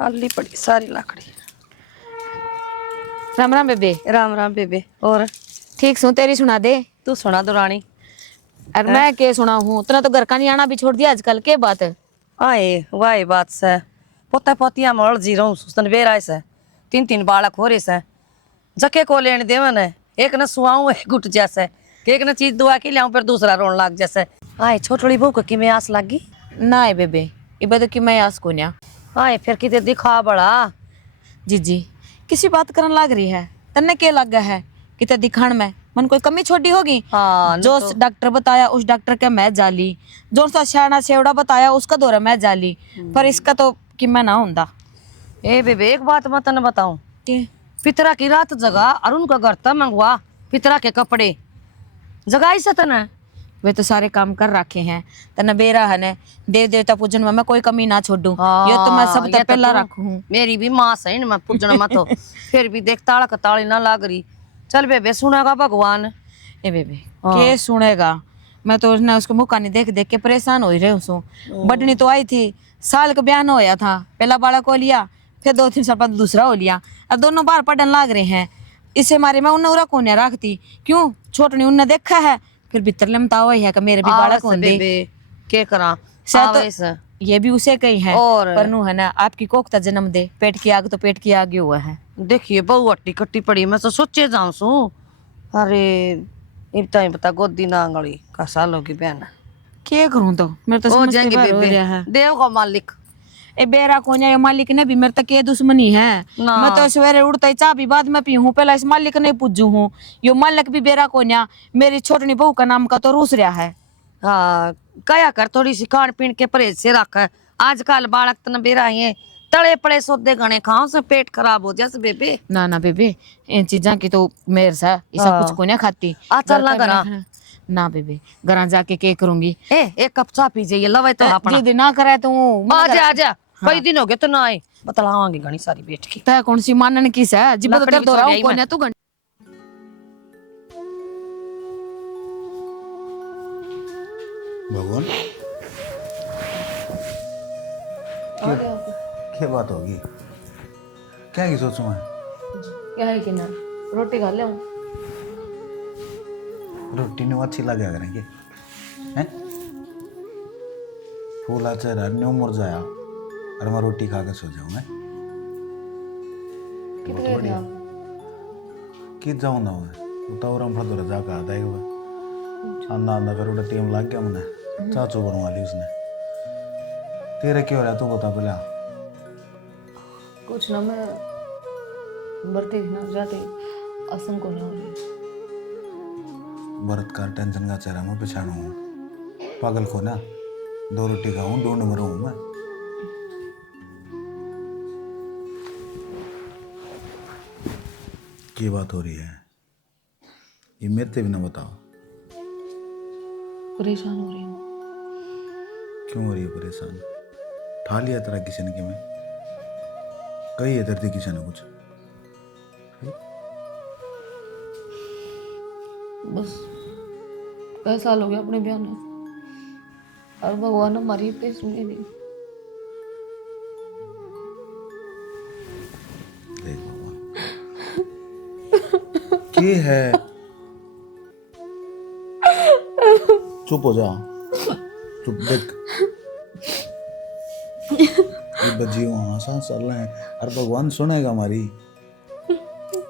आली पड़ी सारी लाकड़ी। राम राम बेबे। राम राम बेबे। और ठीक सू, तेरी सुना दे। तू सुना दो रानी। अरे मैं के सुना हूँ, तेरा तो घर का नहीं आना भी छोड़ दिया आजकल, के बात है? आए वाह बात से पोता पोतिया मल जी रहूं सुस्तन बेराय से 3 3 बालक हो रहे से जके को लेने देवन है। एक न सुआऊं एक गुट जैसे कि एक न चीज दुआ के लियाऊं फिर दूसरा रोन लाग जैसे। आए छोटड़ी बहू को किमें आस लागी? ना है बेबे, इबे तो कि मैं आस को न्या। आए फिर किते दिखा बड़ा जीजी किसी बात करन लाग रही है, तन्ने के लग गया है किते दिखाण में मन कोई कमी छोड़ी होगी? हाँ जो तो। डॉक्टर बताया उस डॉक्टर के मैं जाली, जो सा शाना सेवड़ा बताया उसका दौरा मैं जाली, पर इसका तो कि मैं ना हुंदा। ए बेबे एक बात मैं तने बताऊं, के पितरा की रात जगह अरुण का घर तक मंगवा पितरा के कपड़े जगाई से तने। वे तो सारे काम कर रखे हैं, तने बेरा है ने देव देवता पूजन में मैं कोई कमी ना छोड़ू। ये तो मैं सब तक पहला रखूं। मेरी भी मां सही न मैं पूजना मत हो फिर भी देख ताला का ताली ना लाग रही। चल बेबे सुनेगा भगवान। ए बेबे के सुनेगा? मैं तो उसने उसको मुँह नहीं देख देख के परेशान हो ही रही हूँ। बटनी तो आई थी, साल का बयान होया था, पहला बालक को लिया, फिर 2 3 साल बाद दूसरा हो लिया, अब दोनों बार पढ़न लाग रहे हैं। इसे मारे मैं उन्हें उरा कोने रखती क्यों? छोटनी उन्हें देखा है फिर भीतर लमता हुआ है कि मेरे भी बालक होंगे। के करा तो ये भी उसे कही है और पर नू है ना आपकी कोखता जन्म दे, पेट की आग तो पेट की आग ही हुआ है। देखिए बहु अट्टी कट्टी पड़ी मैं तो सोचे जाऊं सू। अरे इतना ही पता गोदी नांगली का सालों की बहन क्या करूं तो मेरे तो हो समझ जाएंगे के बाहर हो बेबे। रहा है। देव का मालिक ए बेरा कोन्या ये मालिक ने भी मेरे तक ये दुश्मनी है। ना। मैं तो सवेरे उड़ता ही चाय भी बाद में पी हूँ, पहला इस मालिक ने पूजू हूँ। यो मालिक भी बेरा कोन्या मेरी छोटनी बहू का नाम का तो रूस रहा है। हाँ कया कर थोड़ी सी खान पीन के परहेज से रख। आजकल बालक तन बेरा ये तले पड़े सौदे घने खाओ से पेट खराब हो जैसे बेबे। ना ना बेबे इन चीजा की तो मेरे सा ऐसा कुछ को नहीं खाती। आ चल ना करा ना बेबे घर जाके के करूंगी। एक कप चाय पी जाइए लवे तो अपना दीदी ना करे तो आजा आजा। कई दिन हो गए तो ना आए बतलावांगी घनी सारी बैठ के। तय कौन सी मानन की है जिब तो तेरे दोरा को ने तू घंटी भगवान क्या बात होगी? क्या की सोचूं मैं? क्या है कि ना रोटी खा ले रोटी ने अच्छी लगे करेंगे हैं? फूला चेहरा न्यू मुरझाया और मैं रोटी खा के सो जाऊं मैं? बहुत बढ़िया। कि जाऊं ना मैं उतावरम फदर जाकर आता है वो अंदा अंदा फिर उड़ा टीम लग गया मैंने चाचू बनवा ली उसने। तेरे क्यों हो रहा तू बता पहले। कुछ ना मैं बढ़ती ना जाती असम को ना भरत का टेंशन का चेहरा मैं पछाणू हूँ पागल को ना 2 रोटी खाऊं 2 नंबर हूँ मैं। क्या बात हो रही है ये मेरे से भी ना बताओ। परेशान हो रही हूँ। क्यों हो रही है परेशान? ठा लिया तेरा किसी ने कि मैं कही है दर्द किसी ने कुछ? बस कई साल हो गया अपने ब्याह में और भगवान हमारी पे सुनी नहीं। देख भगवान की है चुप हो जा चुप देख ये बजी वहां सांस चल रहे हैं और भगवान सुनेगा हमारी।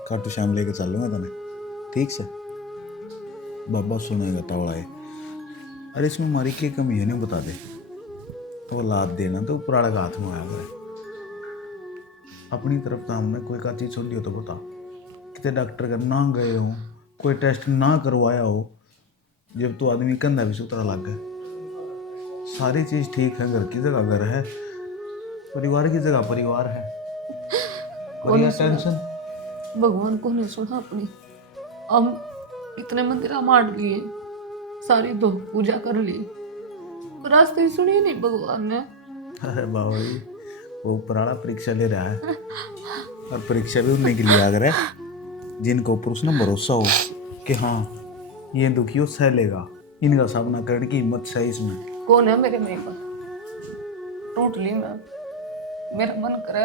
खाटू श्याम लेके चल लूंगा तने ठीक से बाबा सुनेगा तवड़ा है। अरे इसमें हमारी क्या कमी है नहीं बता दे तो लाद देना तो पुराना का हाथ में आया करे अपनी तरफ तो हमने कोई का चीज छोड़ी हो तो बता। कितने डॉक्टर का ना गए हो कोई टेस्ट ना करवाया हो जब तो आदमी कंधा भी सुतरा लग गया। सारी चीज ठीक है घर की जगह घर है परिवार की जगह परिवार है और यह टेंशन भगवान को नहीं सुना अपनी। हम इतने मंदिर मार लिए सारी दो पूजा कर ली रास्ते सुनी नहीं भगवान ने। अरे बाबा जी वो पुराना परीक्षा ले रहा है और परीक्षा भी उन्हीं के लिए आ रहा है जिनको ऊपर उसने भरोसा हो कि हाँ ये दुखियों सह लेगा इनका सामना करने की हिम्मत है इसमें। कौन है मेरे में टूट ली मैं मेरा मन करे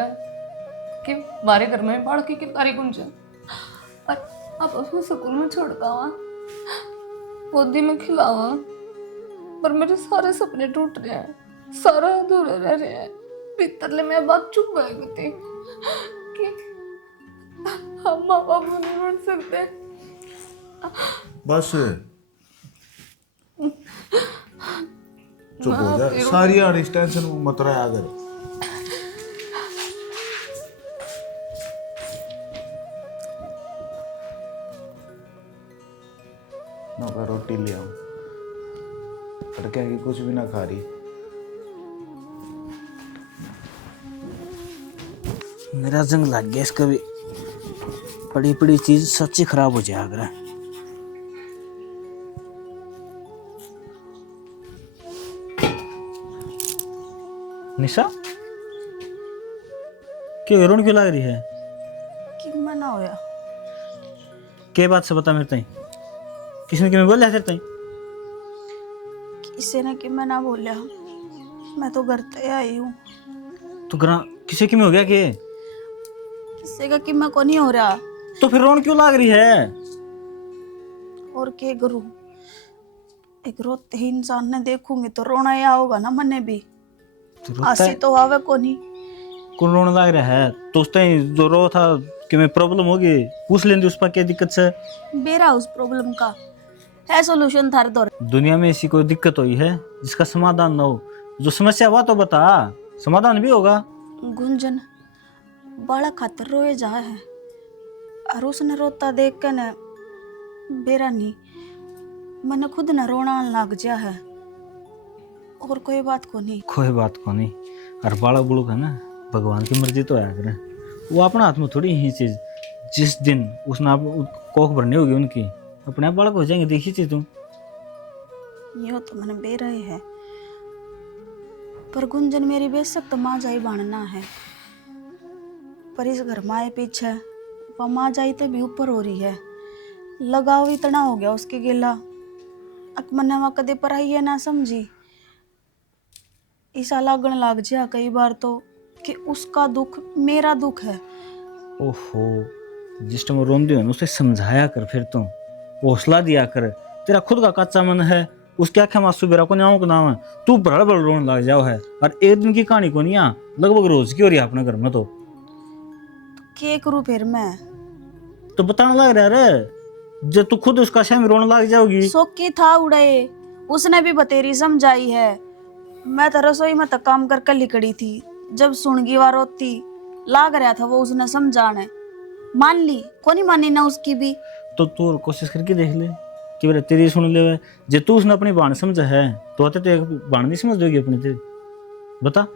कि हमारे घर में बाढ़ की किलकारी गुंजे और आप उसको स्कूल में छोड़ता हुआ गोदी में खिलावा, पर मेरे सारे सपने टूट रहे हैं, सारा अधूरे रह रहे हैं। भीतर मैं बात चुप गई थी कि हम माँ बाप नहीं बन सकते। बस चुप हो जा, सारी यार इस टेंशन में मत रहा अगर। नौका रोटी ले आऊं, लड़के की कुछ भी ना खा रही। मेरा जंग लग गया इसका भी, पड़ी पड़ी चीज सच्ची खराब हो जाए अगर। निशा क्यों रोन क्यों लग रही है? कि मना होया के बात से बता मेरे ताई, किसने कि मैं बोल रहा तेरे ताई? किसी ने कि मैं ना बोलिया, मैं तो घर पे आई हूँ। तो ग्रा किसे कि में हो गया के? किसी का कि मैं को नहीं हो रहा, तो फिर रोन क्यों लग रही है? और के करूँ? एक रोते ही इंसान ने देखूंगी तो रोना ही आओगा ना मने भी। तो रोता आसी है, तो आवे को नहीं। कौन रोने लग रहा है? तो उस ताई जो रो था कि मैं प्रॉब्लम होगी, पूछ लेंगे उस पर क्या दिक्कत से। बेरा उस प्रॉब्लम का है सोल्यूशन थारे दौर। दुनिया में ऐसी कोई दिक्कत हुई है जिसका समाधान ना हो? जो समस्या हुआ तो बता, समाधान भी होगा। गुंजन बाला खातर रोए जा है, और उसने रोता देख के न बेरा नहीं, मैंने खुद न रोना लग जा है। और कोई बात को नहीं। कोई बात को नहीं। और बालक बुड़क है ना, भगवान की मर्जी तो है करे, वो अपना हाथ में थोड़ी ही चीज। जिस दिन उसने आप कोख भरनी होगी उनकी, अपने आप बालक हो जाएंगे। देखी चीज तुम यो तो मैंने बेरा ही है, पर गुंजन मेरी बेशक तो माँ जाई बनना है, पर इस घर माए पीछे वह माँ जाई तो भी ऊपर हो रही है। लगाव इतना हो गया उसके गिला, अक मने वहाँ कदे पर आई है ना समझी। ऐसा लागण लग जा कई बार तो कि उसका दुख मेरा दुख है। ओहो, जिस टाइम रोन दियो ना उसे समझाया कर, फिर तुम हौसला दिया कर। तेरा खुद का कच्चा मन है, उसके आंखें मासूम बेरा को नाम का नाम है, तू बड़ा बड़ा रोन लग जाओ है। और एक दिन की कहानी को नहीं, लगभग रोज की हो रही है अपने घर में। तो के करूँ फिर मैं? तो बताने लग रहा है जब तू खुद उसका शाम रोने लग जाओगी। सोकी था उड़े, उसने भी बतेरी समझाई है। मैं तो रसोई में तक काम कर लिकड़ी थी, जब सुनगी वार रोती लाग रहा था वो उसने समझाने, मान ली को नहीं मानी ना उसकी भी। तो तू और कोशिश करके देख ले कि बेटा तेरी सुन ले। जे तू उसने अपनी बाण समझा है तो आते तो एक बाण नहीं समझ दोगी अपनी तेरी? बता।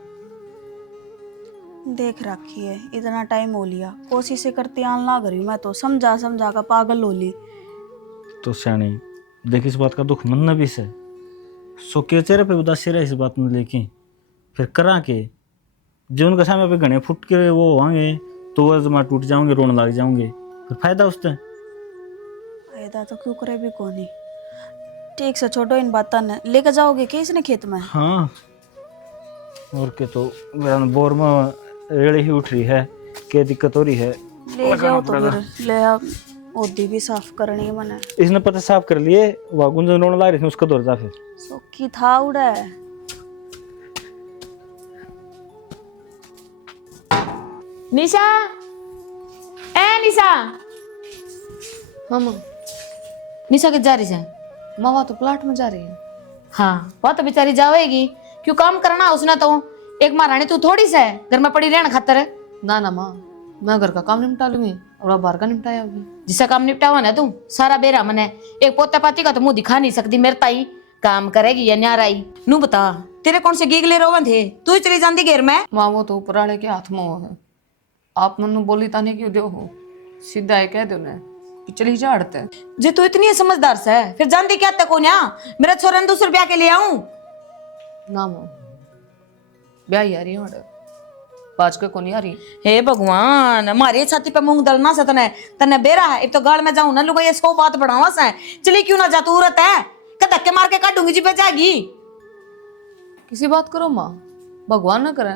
देख रखी है इतना टाइम हो लिया, कोशिश करती आन लाग रही हूँ मैं तो, समझा समझा का पागल हो ली। तो सियाणी देख, इस बात का दुख मन न भी से, सो के चेहरे पे उदासी रहे इस बात में लेके फिर करा के जो उनके सामने पे घने फुट के वो होंगे तो वो जमा टूट जाओगे, रोने लग जाओगे, फिर फायदा उससे। फायदा तो क्यों करे भी कोनी। ठीक से छोड़ो इन बातों ने, लेकर जाओगे क्या इसने खेत में? हाँ, और के तो मेरा बोर में रेड़ी ही उठ रही है, क्या दिक्कत हो रही है। ले जाओ तो फिर ले आ, ओदी भी साफ करनी है मने। इसने पता साफ कर लिए, वह गुंजन रोने लग रही थी, उसका दौर जा फिर। सोखी था उड़े। निशा, ए निशा। हाँ माँ, निशा के जा रही है? माँ वहाँ तो प्लाट में जा रही है। हाँ, वो तो बेचारी जाएगी, क्यों काम करना उसने तो। एक महारानी तू थोड़ी सा है घर में पड़ी रहना खातर। ना ना माँ, मैं घर का काम निपटा लूंगी और आप बाहर का निपटाया होगी। जिसका काम निपटावा ना तू, सारा बेरा मन है। एक पोता पाती का तो मुंह दिखा नहीं सकती मेरे ताई, काम करेगी या न्याराई। नू बता, तेरे कौन से गीगले रोवन थे? तू ही चली जाती घेर में। माँ वो तो ऊपर वाले के हाथ में है, आप मनु बोली ताने क्यों दो हो, सीधा है कह दो ना कि चली जा हड़ते। जे तू इतनी समझदार से है, फिर जानती क्या तक हो ना मेरा छोरा दूसरे ब्याह के लिए आऊं? ना माँ, ब्याह आ रही है बाज के को नहीं आ रही। हे भगवान, हमारी छाती पे मूंग दलना से तने तने बेरा है। अब तो गाल में जाऊं ना लुगा, ये सौ बात बढ़ावा से चली क्यों ना जा, तू उरत है कि धक्के मार के काटूंगी जी पे जाएगी। किसी बात करो माँ, भगवान ना करे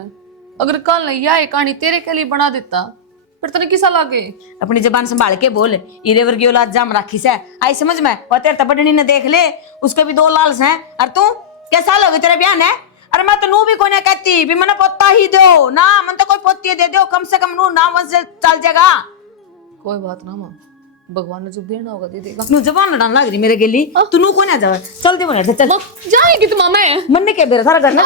अगर कल नहीं आए कहानी तेरे के लिए बना देता फिर तने किसा लागे। अपनी जबान संभाल के बोल। इरे वर्गी औलाद जाम राखी से आई समझ में। और तेरे तबड़नी ने देख ले, उसके भी 2 लाल हैं। और तू क्या साल हो गए तेरे ब्याह ने? अरे मैं तो नू भी कोने कहती भी मैंने पोता ही दो ना, मन तो कोई पोती दे दो, कम से कम नू नाम वंश चल जाएगा। कोई बात ना मां, भगवान ने जो देना होगा दे देगा। नू जबान लड़ान लग रही मेरे गेली। तू नू कोने जावे, चल दे बोले चल। जाएगी तो मामा है मन ने के बेरा सारा घर ना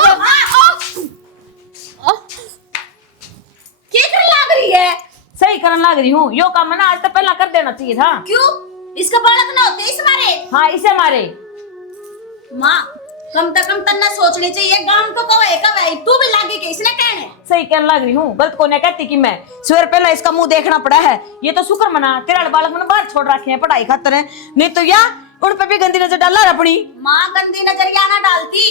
क्या कर लाग रही है? सही करन लग रही हूँ। यो काम है ना आज तो पहला कर देना चाहिए था। क्यों? इसका बालक ना होते इस मारे? हाँ इसे मारे। माँ कम से कम तन्ना सोचनी चाहिए, गांव तो कवे तू भी लागी के इसने कहने। सही कहने लग रही हूँ, गलत को नहीं कहती कि मैं सवेर पहले इसका मुंह देखना पड़ा है। ये तो शुक्र मना तेरा बालक मैंने बाहर छोड़ रखे हैं पढ़ाई खातर है, नहीं तो या उन पे भी गंदी नजर डाला अपनी। माँ गंदी नजर या ना डालती,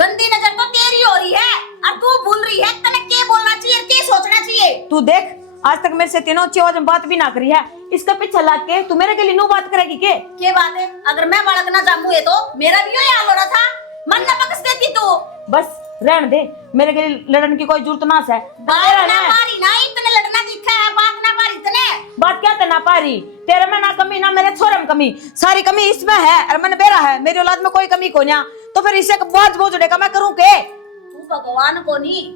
गंदी नजर तो तेरी हो रही है और तू भूल रही है तने क्या बोलना चाहिए, क्या सोचना चाहिए। तू देख आज तक मेरे से तीनों अच्छी आवाज में बात भी ना करी है, इसका पीछा लग के तू मेरे के लिए नो बात करेगी के बात है? अगर मैं बालक ना जामू तो मेरा भी यही हाल हो रहा था, मन न बख्श देती तू। बस रहने दे, मेरे के लिए लड़ने की कोई जरूरत ना है। बात ना पारी ना, इतने लड़ना दिखा है, बात ना पारी इतने। बात क्या करना पारी, तेरे में ना कमी ना मेरे छोरे में कमी, सारी कमी इसमें है और मन बेरा है। मेरी औलाद में कोई कमी को ना, तो फिर इसे बोझ उड़ेगा मैं करूँ के? तू भगवान को नहीं,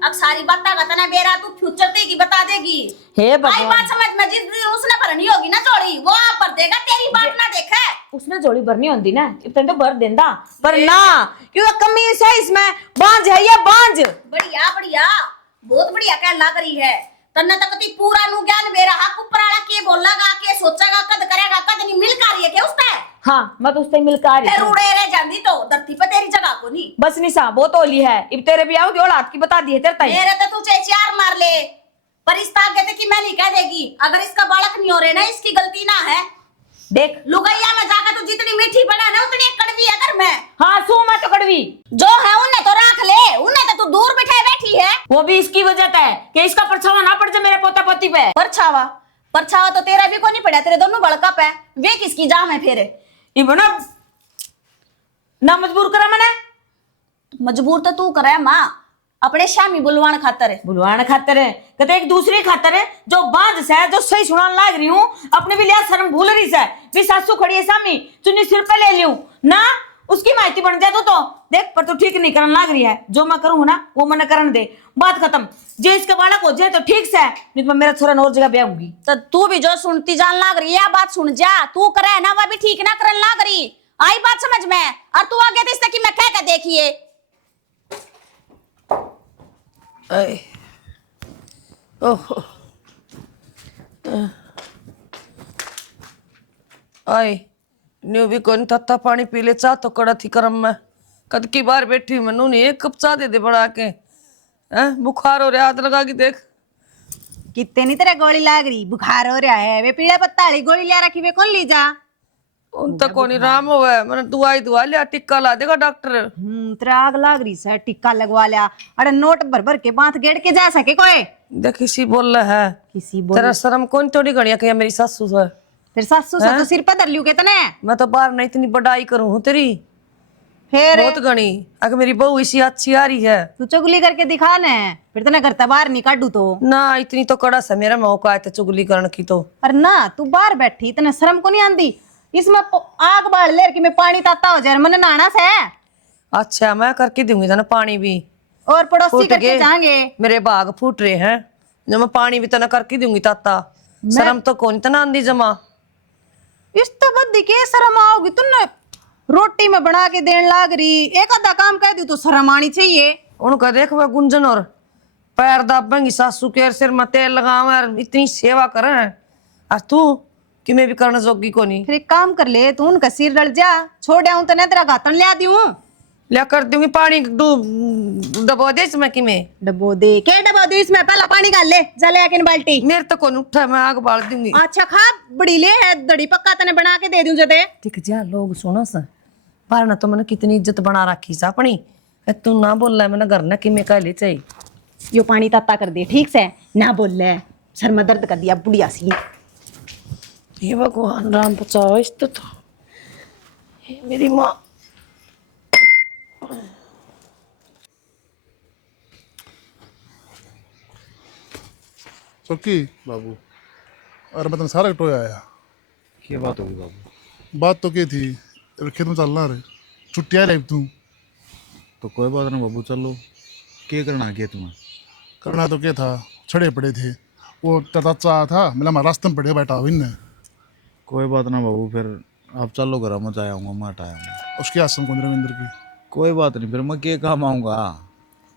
अब सारी बातें का तना बेरा तू फ्यूचर देगी बता देगी। हे आई भगवान, बात समझ में, जिस दिन उसने भरनी होगी ना चोरी वो आप भर देगा, तेरी बात ना देखे। उसने जोड़ी भरनी होती ना इतने तो भर देंदा, पर ना क्यों कमी है इसमें। बांझ है ये बांझ। बढ़िया बढ़िया, बहुत बढ़िया कह लग रही है। तन्ने तक ती पूरा नु ज्ञान बेरा हक ऊपर वाला के बोलेगा, के सोचेगा, कद करेगा, कद नहीं मिल का रही है के उसने। हाँ मैं तो उससे मिलकर आ रही फिर हूँ। उड़े रह जांदी तो धरती पे तेरी जगह को नहीं। बस निशा बहुत ओली है, अब तेरे भी आओगे और हाथ की बता दी है तेरे ताई। मेरे तो तू चाहे 4 मार ले, पर इस ताक कहते कि मैं नहीं कह देगी। अगर इसका बालक नहीं हो रहे ना, इसकी गलती ना है। देख लुगैया में जाकर तू जितनी मीठी बना ना उतनी कड़वी है कर मैं। हाँ सू मैं तो कड़वी जो है उन्हें तो रख ले, उन्हें तो तू दूर बिठाए बैठी है। वो भी इसकी वजह से है कि इसका परछावा ना पड़ जाए मेरे पोता पोती पे। परछावा परछावा तो तेरा भी को नहीं पड़ा, तेरे दोनों बड़का पे वे किसकी जाम है फिर? इबना ना मजबूर करा मैंने। मजबूर तो तू करे माँ, अपने शामी बुलवान खातर है। बुलवान खातर है कहते एक दूसरी खातर है, जो बांझ से जो सही सुनान लाग रही हूँ अपने भी लिया शर्म भूल रही से भी सासू खड़ी है सामी चुन्नी सिर पे ले लियो ना, उसकी माहिती बन जाए तो देख। पर तू ठीक नहीं करने लाग रही है, जो मैं करूँ ना वो मैंने करने दे, बात खत्म। जे इसका बालक हो जाए तो ठीक से, नहीं तो मेरा छोरा और जगह ब्याह होगी। तो तू भी जो सुनती जान लाग रही है बात सुन जा, तू करे ना वह भी ठीक ना करने लाग रही। आई बात समझ में? और तू आगे तो इससे कि मैं कह के देखिए। ओहो आई न्यू भी कौन तत्ता पानी पी ले, चाह तो कड़ा थी करम में। कद की बार बैठी हूँ मनु नहीं एक कप चाह दे दे बड़ा के। बुखार हो रहा, हाथ लगा के देख। कितने नहीं तेरा गोली लाग रही, बुखार हो रहा है। वे पीड़ा पत्ता वाली गोली लिया रखी, वे कौन ली जा? उन तक को नहीं राम होवे, मैंने दवाई दुआ लिया, टिक्का ला देगा डॉक्टर। तेरा आग लाग रही सर, टिक्का लगवा लिया। अरे नोट भर भर के बांध गेड़ के जा सके कोई? देख किसी बोल रहा है, किसी बोल तेरा शर्म कौन थोड़ी घड़िया कि मेरी सासू है। फिर सासू से तो सिर पे धर लियो कितने। मैं तो बाहर नहीं इतनी बड़ाई करूँ हूँ तेरी फिर बहुत गणी, अगर मेरी बहू इसी अच्छी आ रही है तू चुगली करके दिखा ने, फिर तने घर बाहर नहीं काटू तो। ना इतनी तो कड़स है मेरा मौका है तो चुगली करने की तो। पर ना तू बाहर बैठी इतने शर्म को नहीं आंदी, इसमें आग बाढ़ ले कि मैं पानी ताता हो जाए, मन नहाना से। अच्छा मैं करके दूंगी ना पानी भी, और पड़ोसी फूट करके गए जाएंगे। मेरे बाग फूट रहे हैं, जो मैं पानी भी तना करके दूंगी ताता। शर्म तो कौन तना आंदी जमा। इस तो बद्दी के शर्म आओगी तुमने, रोटी में बना के देने लाग रही, एक आधा काम कह दी तो शर्म आनी चाहिए। उनका देख वह गुंजन और पैर दाबेंगी सासू के सिर में तेल लगावे और इतनी सेवा करे, और तू कि मैं भी करने जोगी को नहीं। फिर एक काम कर ले, तू उनका सिर रल जा, छोड़ आऊं तो नहीं तेरा घातन ले आती हूँ। लिया कर दूंगी पानी डबो दे इसमें कि मैं डबो दे के डबो दे, इसमें पहला पानी डाल ले, जा ले आके बाल्टी। मेरे तो कौन उठा, मैं आग बाल दूंगी। अच्छा खा बड़ी ले है दड़ी पक्का तने बना के दे दूं जदे। दिख जा लोग सुनो सा पर ना तो मैंने कितनी इज्जत बना रखी सा अपनी। तू ना बोल रहा है मैंने घर ना कि मैं कह ले चाहिए यो पानी ताता कर दे ठीक से, ना बोल ले, सर में दर्द कर दिया बुढ़िया सी। हे भगवान राम बचाओ इस तो हे मेरी माँ। चौकी बाबू, अरे मैं तेने सारा टोया आया। क्या बात होगी बाबू? बात तो क्या थी, अरे खेत में चलना रे, छुट्टियाँ रही तू। तो कोई बात नहीं बाबू, चलो। क्या करना खेत में? करना तो क्या था, छड़े पड़े थे। वो चाचा आया था, मेरा हमारा रास्ते में पड़े बैठा हुआ इनने। कोई बात ना बाबू, फिर आप चलो घर में चाहे आऊँगा, मैं हटाया उसकी आसम कौन रविंद्र की। कोई बात नहीं, फिर मैं क्या काम आऊँगा?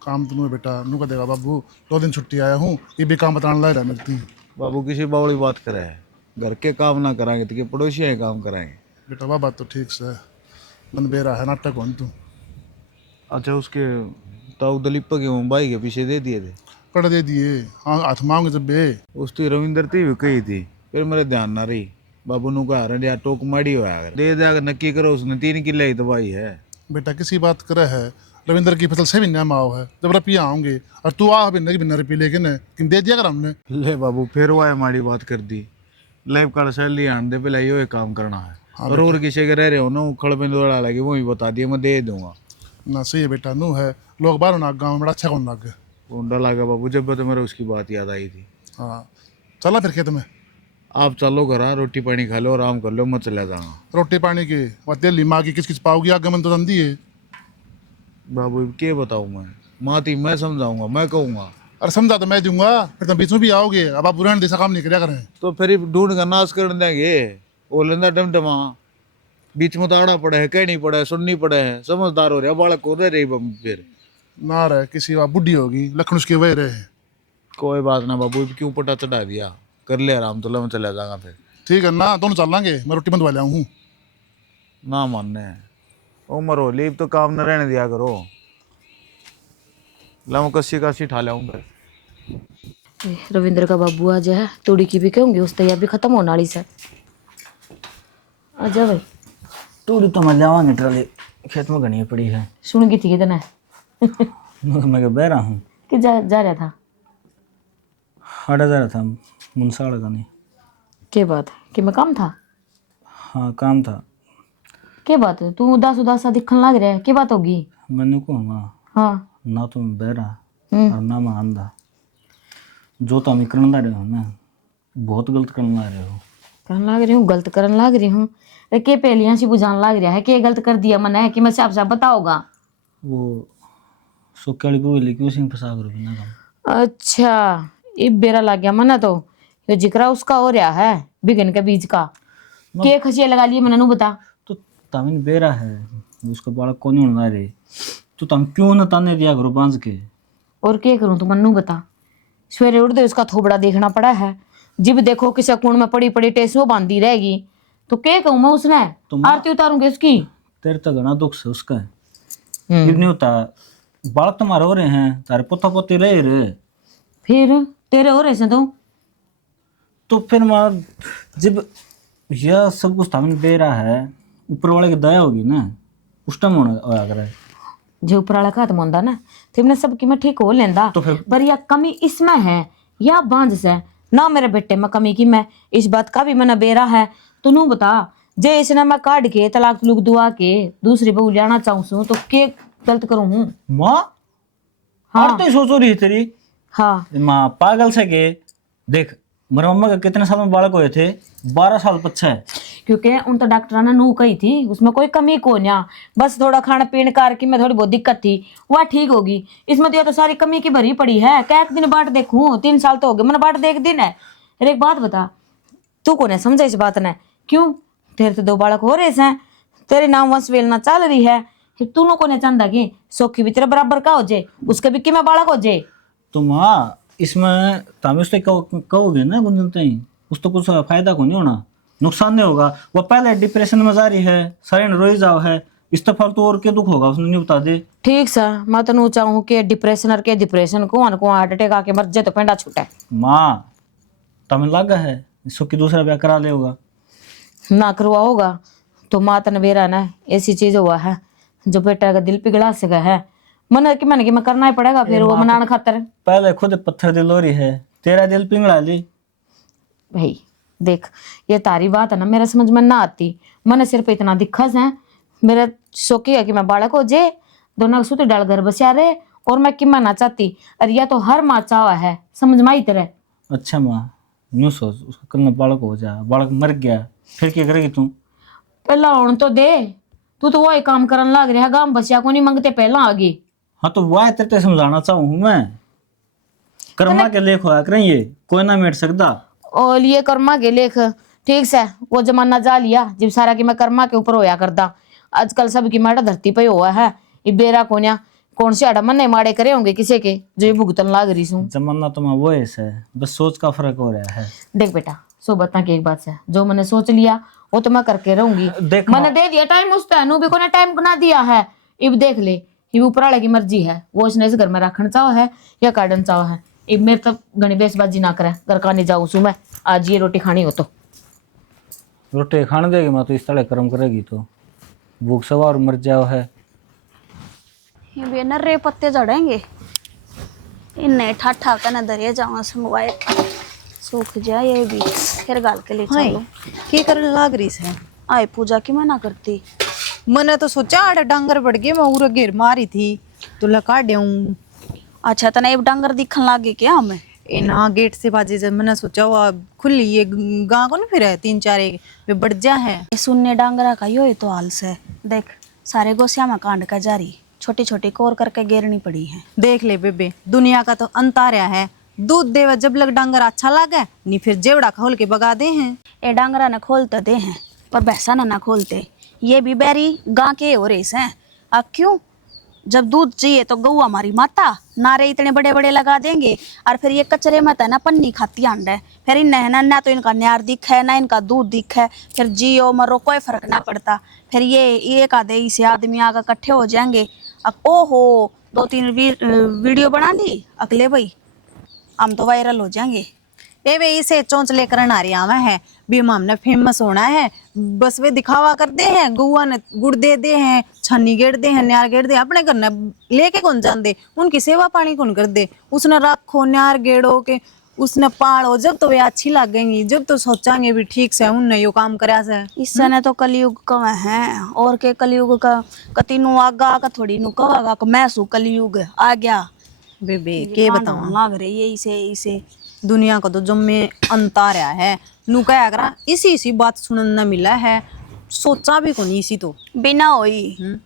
काम तुम्हें बेटा नू का देगा बाबू, 2 दिन छुट्टी आया हूँ, ये भी काम बताने लग रहा है मेरी। बाबू किसी बावड़ी बात करे, घर के काम ना कराएंगे तो क्या पड़ोसियाँ ही काम कराएंगे? बेटा वह बात तो ठीक से मन बेरा है, नाटक कौन तू। अच्छा, उसके ताऊ दलीप के भाई के पीछे दे दिए थे? कर दे दिए, हाँ हाथ मांगे जब बे। उस तो रविंदर थी भी कही थी, फिर मेरे ध्यान ना रही। बाबू नु कहा रहा यार टोक माड़ी हुआ है, दे दे नक्की करो, उसने 3 किले ही दवाई है। बेटा किसी बात करे है, रविंद्र की फसल 6 महीने में आओ है, जब रुपया आऊंगे और तू आ बिना रुपये लेके न किन दे दिया कर हमने। ले बाबू, फिर वो है माड़ी बात कर दी। ले कर सैलरी आन दे, पहले यो काम करना है। और किसी के रह रहे हो ना, खड़ में दौड़ा लगे वो ही बता दिया, मैं दे दूंगा ना। सही है बेटा, नू है लोग बाहर ना गाँव में बड़ा अच्छा कौन लग। ऊंडा लगा बाबू, जब तो मेरे उसकी बात याद आई थी। हाँ चला फिर खेत में। आप चलो घर, रोटी पानी खा लो, आराम कर लो, मैं चला जाऊंगा। रोटी पानी के और तेल लीमा की किस किस पाओगी, आगे मन तो दंदी है। बाबू क्या बताऊँ मैं, माती मैं समझाऊंगा, मैं कहूँगा। अरे समझा तो मैं दूंगा, फिर तुम बीच में भी आओगे। अब आप बुरा जैसा काम नहीं कराया करें। तो फिर ढूंढ कर नाश कर देंगे। वो लेंदा डमडमा बीच में तो आड़ा पड़ा है, कहनी पड़ा है, सुननी पड़ा है, समझदार हो रहा बालक हो रहे फिर ना रहे किसी बात बुढ़ी होगी, लखन उसके वह रहे। कोई बात ना बाबू, क्यों पटा चढ़ा दिया, कर ले आराम, तो मैं चला जाऊंगा फिर। ठीक है ना, दोनों चल लेंगे, मैं रोटी बंधवा लिया हूँ। ना मानने उम्र हो ली तो काम न रहने दिया करो। लाऊं कस्सी कासी ठा लाऊंगा। रविंद्र का बाबू आज है, तोड़ी की भी कहूंगी, उस तैयार भी खत्म होने वाली से। आजा भाई। तूड़ी तो मैं जावांगे, ट्राली खेत में घनी पड़ी है। सुन की थी कितना मैं बह रहा हूँ कि जा रहा था। हटा जा रहा था मुनसाड़ का नहीं। क्या बात है कि मैं काम था? हाँ काम था। क्या बात है, तू उदास उदास सा दिखने लग रहा है, क्या बात होगी? मैंने कहूँगा हाँ ना तुम बहरा और ना मैं अंधा, जो तो हम करने रहे हो ना, बहुत गलत करने लग रहे हो। करने लग रही हूँ, गलत करने लग रही हूँ? अरे के पहलियां सी बुझाने लग रहा है कि गलत कर दिया मैंने, कि मैं साफ साफ बताओगा। वो सुक्के वाली बोली क्यों सिंह फंसा करो बिना काम। अच्छा ये बेरा लग गया मना, तो ये जिक्रा उसका हो रहा है बिगन के बीज का। के खसिया लगा लिए मैंने, नू बता। तो तमिन बेरा है, उसका बालक कौन ही होना रे, तो तुम क्यों न ताने दिया करो बांध के। और क्या करूं तू मन्नू बता। सवेरे उठ दे उसका थोबड़ा देखना पड़ा है, जिब देखो किसी कुण में पड़ी पड़ी टेसो बांधी रहेगी, तो क्या कहूं मैं उसने, आरती उतारूंगी उसकी। तेरे तो घना दुख से उसका है, नहीं होता। बालक तुम्हारे हो रहे हैं, तारे पोता पोती रहे रे, फिर तेरे हो रहे से तो फिर मार जब यह सब कुछ तमिन बेरा है, ऊपर वाले की दया होगी ना, उस टाइम होया करे। जो ऊपर वाला खत्म होता ना, तो मैं सबकी मैं ठीक हो लेंदा। तो फिर पर यह कमी इसमें है या बांझ से ना, मेरे बेटे में कमी की मैं इस बात का भी मैंने बेरा है। तो नू बता, जे इसने मैं काट के तलाक तलूक दुआ के दूसरी बहू लेना चाहूँ तो के गलत करूँ हूँ? माँ हाँ तो सोचो रही तेरी। हाँ माँ पागल से के देख, मेरे मम्मा के कितने साल में बालक हुए थे, 12 साल पीछे। क्योंकि उन तो डॉक्टर ने नू कही थी उसमें कोई कमी को ना, बस थोड़ा खाना पीने कार में थोड़ी बहुत दिक्कत थी, वह ठीक होगी। इसमें तो, तो सारी कमी की भरी पड़ी है। क्या दिन बाट देखूं, 3 साल तो हो गए मैंने बाट देख दिन है। अरे एक बात बता, तू को समझा इस बात ने? क्यों तेरे तो 2 बालक हो रहे हैं, तेरे नाम वंश वेलना चल रही है, तू नो को चाहता कि सौखी भी तेरे बराबर का हो जाए, उसके भी कि मैं बालक हो जाए। तो माँ इसमें तुम उससे कहोगे ना गुंजन तई, उस तो कुछ फायदा को नहीं होना, नुकसान नहीं होगा। वो पहले डिप्रेशन में जा रही है, सारे रोई जाओ है, इस तो फालतू और क्या दुख होगा उसने नहीं बता दे। ठीक सा मैं तो चाहूँ कि डिप्रेशन और के डिप्रेशन को हार्ट अटैक आके मर जाए तो पेंडा छूटे। माँ तमिल लगा है सुखी दूसरा ब्याह करा ले होगा ना करवा होगा तो माँ तन बेरा ना ऐसी चीज हुआ है जो बेटा का दिल पिघला सका है। मन कि मैं करना ही पड़ेगा फिर वो मनाने खातर। पहले खुद पत्थर दिल हो रही है, तेरा दिल पिघला ली। भाई देख ये तारी बात है ना, मेरा समझ में ना आती। मन सिर्फ इतना दिक्कत है, मेरा शौक है कि मैं बालक हो जे, दोनों को सूत्र डाल घर बसा रहे, और मैं कि ना चाहती। अरे या तो हर माँ चाह है, समझ में आई तरह। अच्छा माँ, यूं सोच, उसका कल न बालक हो जा, बालक मर गया, फिर क्या करेगी तू? पहला होने तो दे। तू तो वही काम करन लाग रहा है, गांव बसिया को नहीं मंगते पहला आगे। हाँ तो वह तेरे समझाना चाहूँ हूँ मैं, कर्मा के लेख होया करें ये, कोई ना मिट सकता। और ये कर्मा के लेख ठीक से, वो जमाना जा लिया जब सारा की मैं कर्मा के ऊपर होया करता। आजकल सबकी माड़ा धरती पे हुआ है, ये बेरा कोन्या कौन से अड़मन नहीं माड़े करे होंगे किसी के जो ये भुगतन लाग रही हूँ। जमाना तो मैं वो है, बस सोच का फर्क हो रहा है। देख बेटा, सो बता के एक बात से, जो मैंने सोच लिया वो तो मैं करके रहूंगी। देख मैंने दे दिया टाइम, उस तैनू भी कोने टाइम बना दिया है। इब देख ले, ये ऊपर वाले की मर्जी है, वो इसने इस घर में रखना चाहो है या काटना चाहो है। इब मेरे तो घनी बेसबाजी ना करे, घर का नहीं जाऊँ सू मैं, आज ये रोटी खानी हो तो। रोटी खाने देगी मैं तो इस तरह कर्म करेगी तो भूख सवा और मर जाओ है। ये भी नर्रे पत्ते जड़ेंगे, इन्हें ठाठा का न दरिया जावा समवाए सूख जाए ये भी, फिर गाल के ले हाय चलो। की करने लाग रही है? आए पूजा की मना करती। मैंने तो सोचा आड़ डांगर बढ़ गए, मैं उरा घेर मारी थी तो लका देऊं। अच्छा तना एक डांगर दिखन लागे क्या हमें? ए ना गेट से बाजे जब मैंने सोचा वो खुली ये गांव को नहीं फिर है 3-4 एक वे बढ़ जा है। ये सुनने डांगरा का यो तो हाल से देख, सारे गोसिया में कांड का जारी, छोटी छोटी कोर करके घेरनी पड़ी है। देख ले बेबे, दुनिया का तो अंत आ रहा है। दूध देवा जब लग डांगर अच्छा लगे नहीं फिर जेवड़ा खोल के बगा दे हैं। ये डांगरा न खोलते दे हैं पर भैंसा न खोलते। ये भी बैरी गां के हो रेस हैं। अब क्यों, जब दूध चाहिए तो गऊ हमारी माता, नारे इतने बड़े बड़े लगा देंगे और फिर ये कचरे में ना पन्नी खाती अंडे, फिर इन्हें ना तो इनका न्यार दिख है ना इनका दूध दिख है, फिर जियो मरो कोई फर्क ना पड़ता। फिर ये एक आधे से आदमी आकर इकट्ठे हो जाएंगे। अब ओहो 2-3 वीडियो बना ली अगले भाई, हम तो वायरल हो जाएंगे। ए वे इसे चोंच लेकर आ रही आवा है भी हमने फेमस होना है, बस वे दिखावा करते हैं। गुआ ने गुड़ दे दे हैं, छन्नी गेड़ दे हैं, न्यार गेड़ दे, अपने घर ने लेके कौन जाते, उनकी सेवा पानी कौन कर दे। उसने रखो न्यार गेड़ो के, उसने पालो, जब तो वे अच्छी लगेंगी, जब तो सोचांगे भी ठीक से उनने यो काम करया से। इस समय तो कलयुग का है और के कलयुग का कतीनु आगा का थोड़ी नु कवागा का मैं सु कलयुग आ गया। बेबे के बताऊं, लाग रही है इसे इसे दुनिया का तो जम्मे अंत आ रहा है। नु क्या करा, इसी बात सुनने न मिला है, सोचा भी कौन इसी तो बिना होई।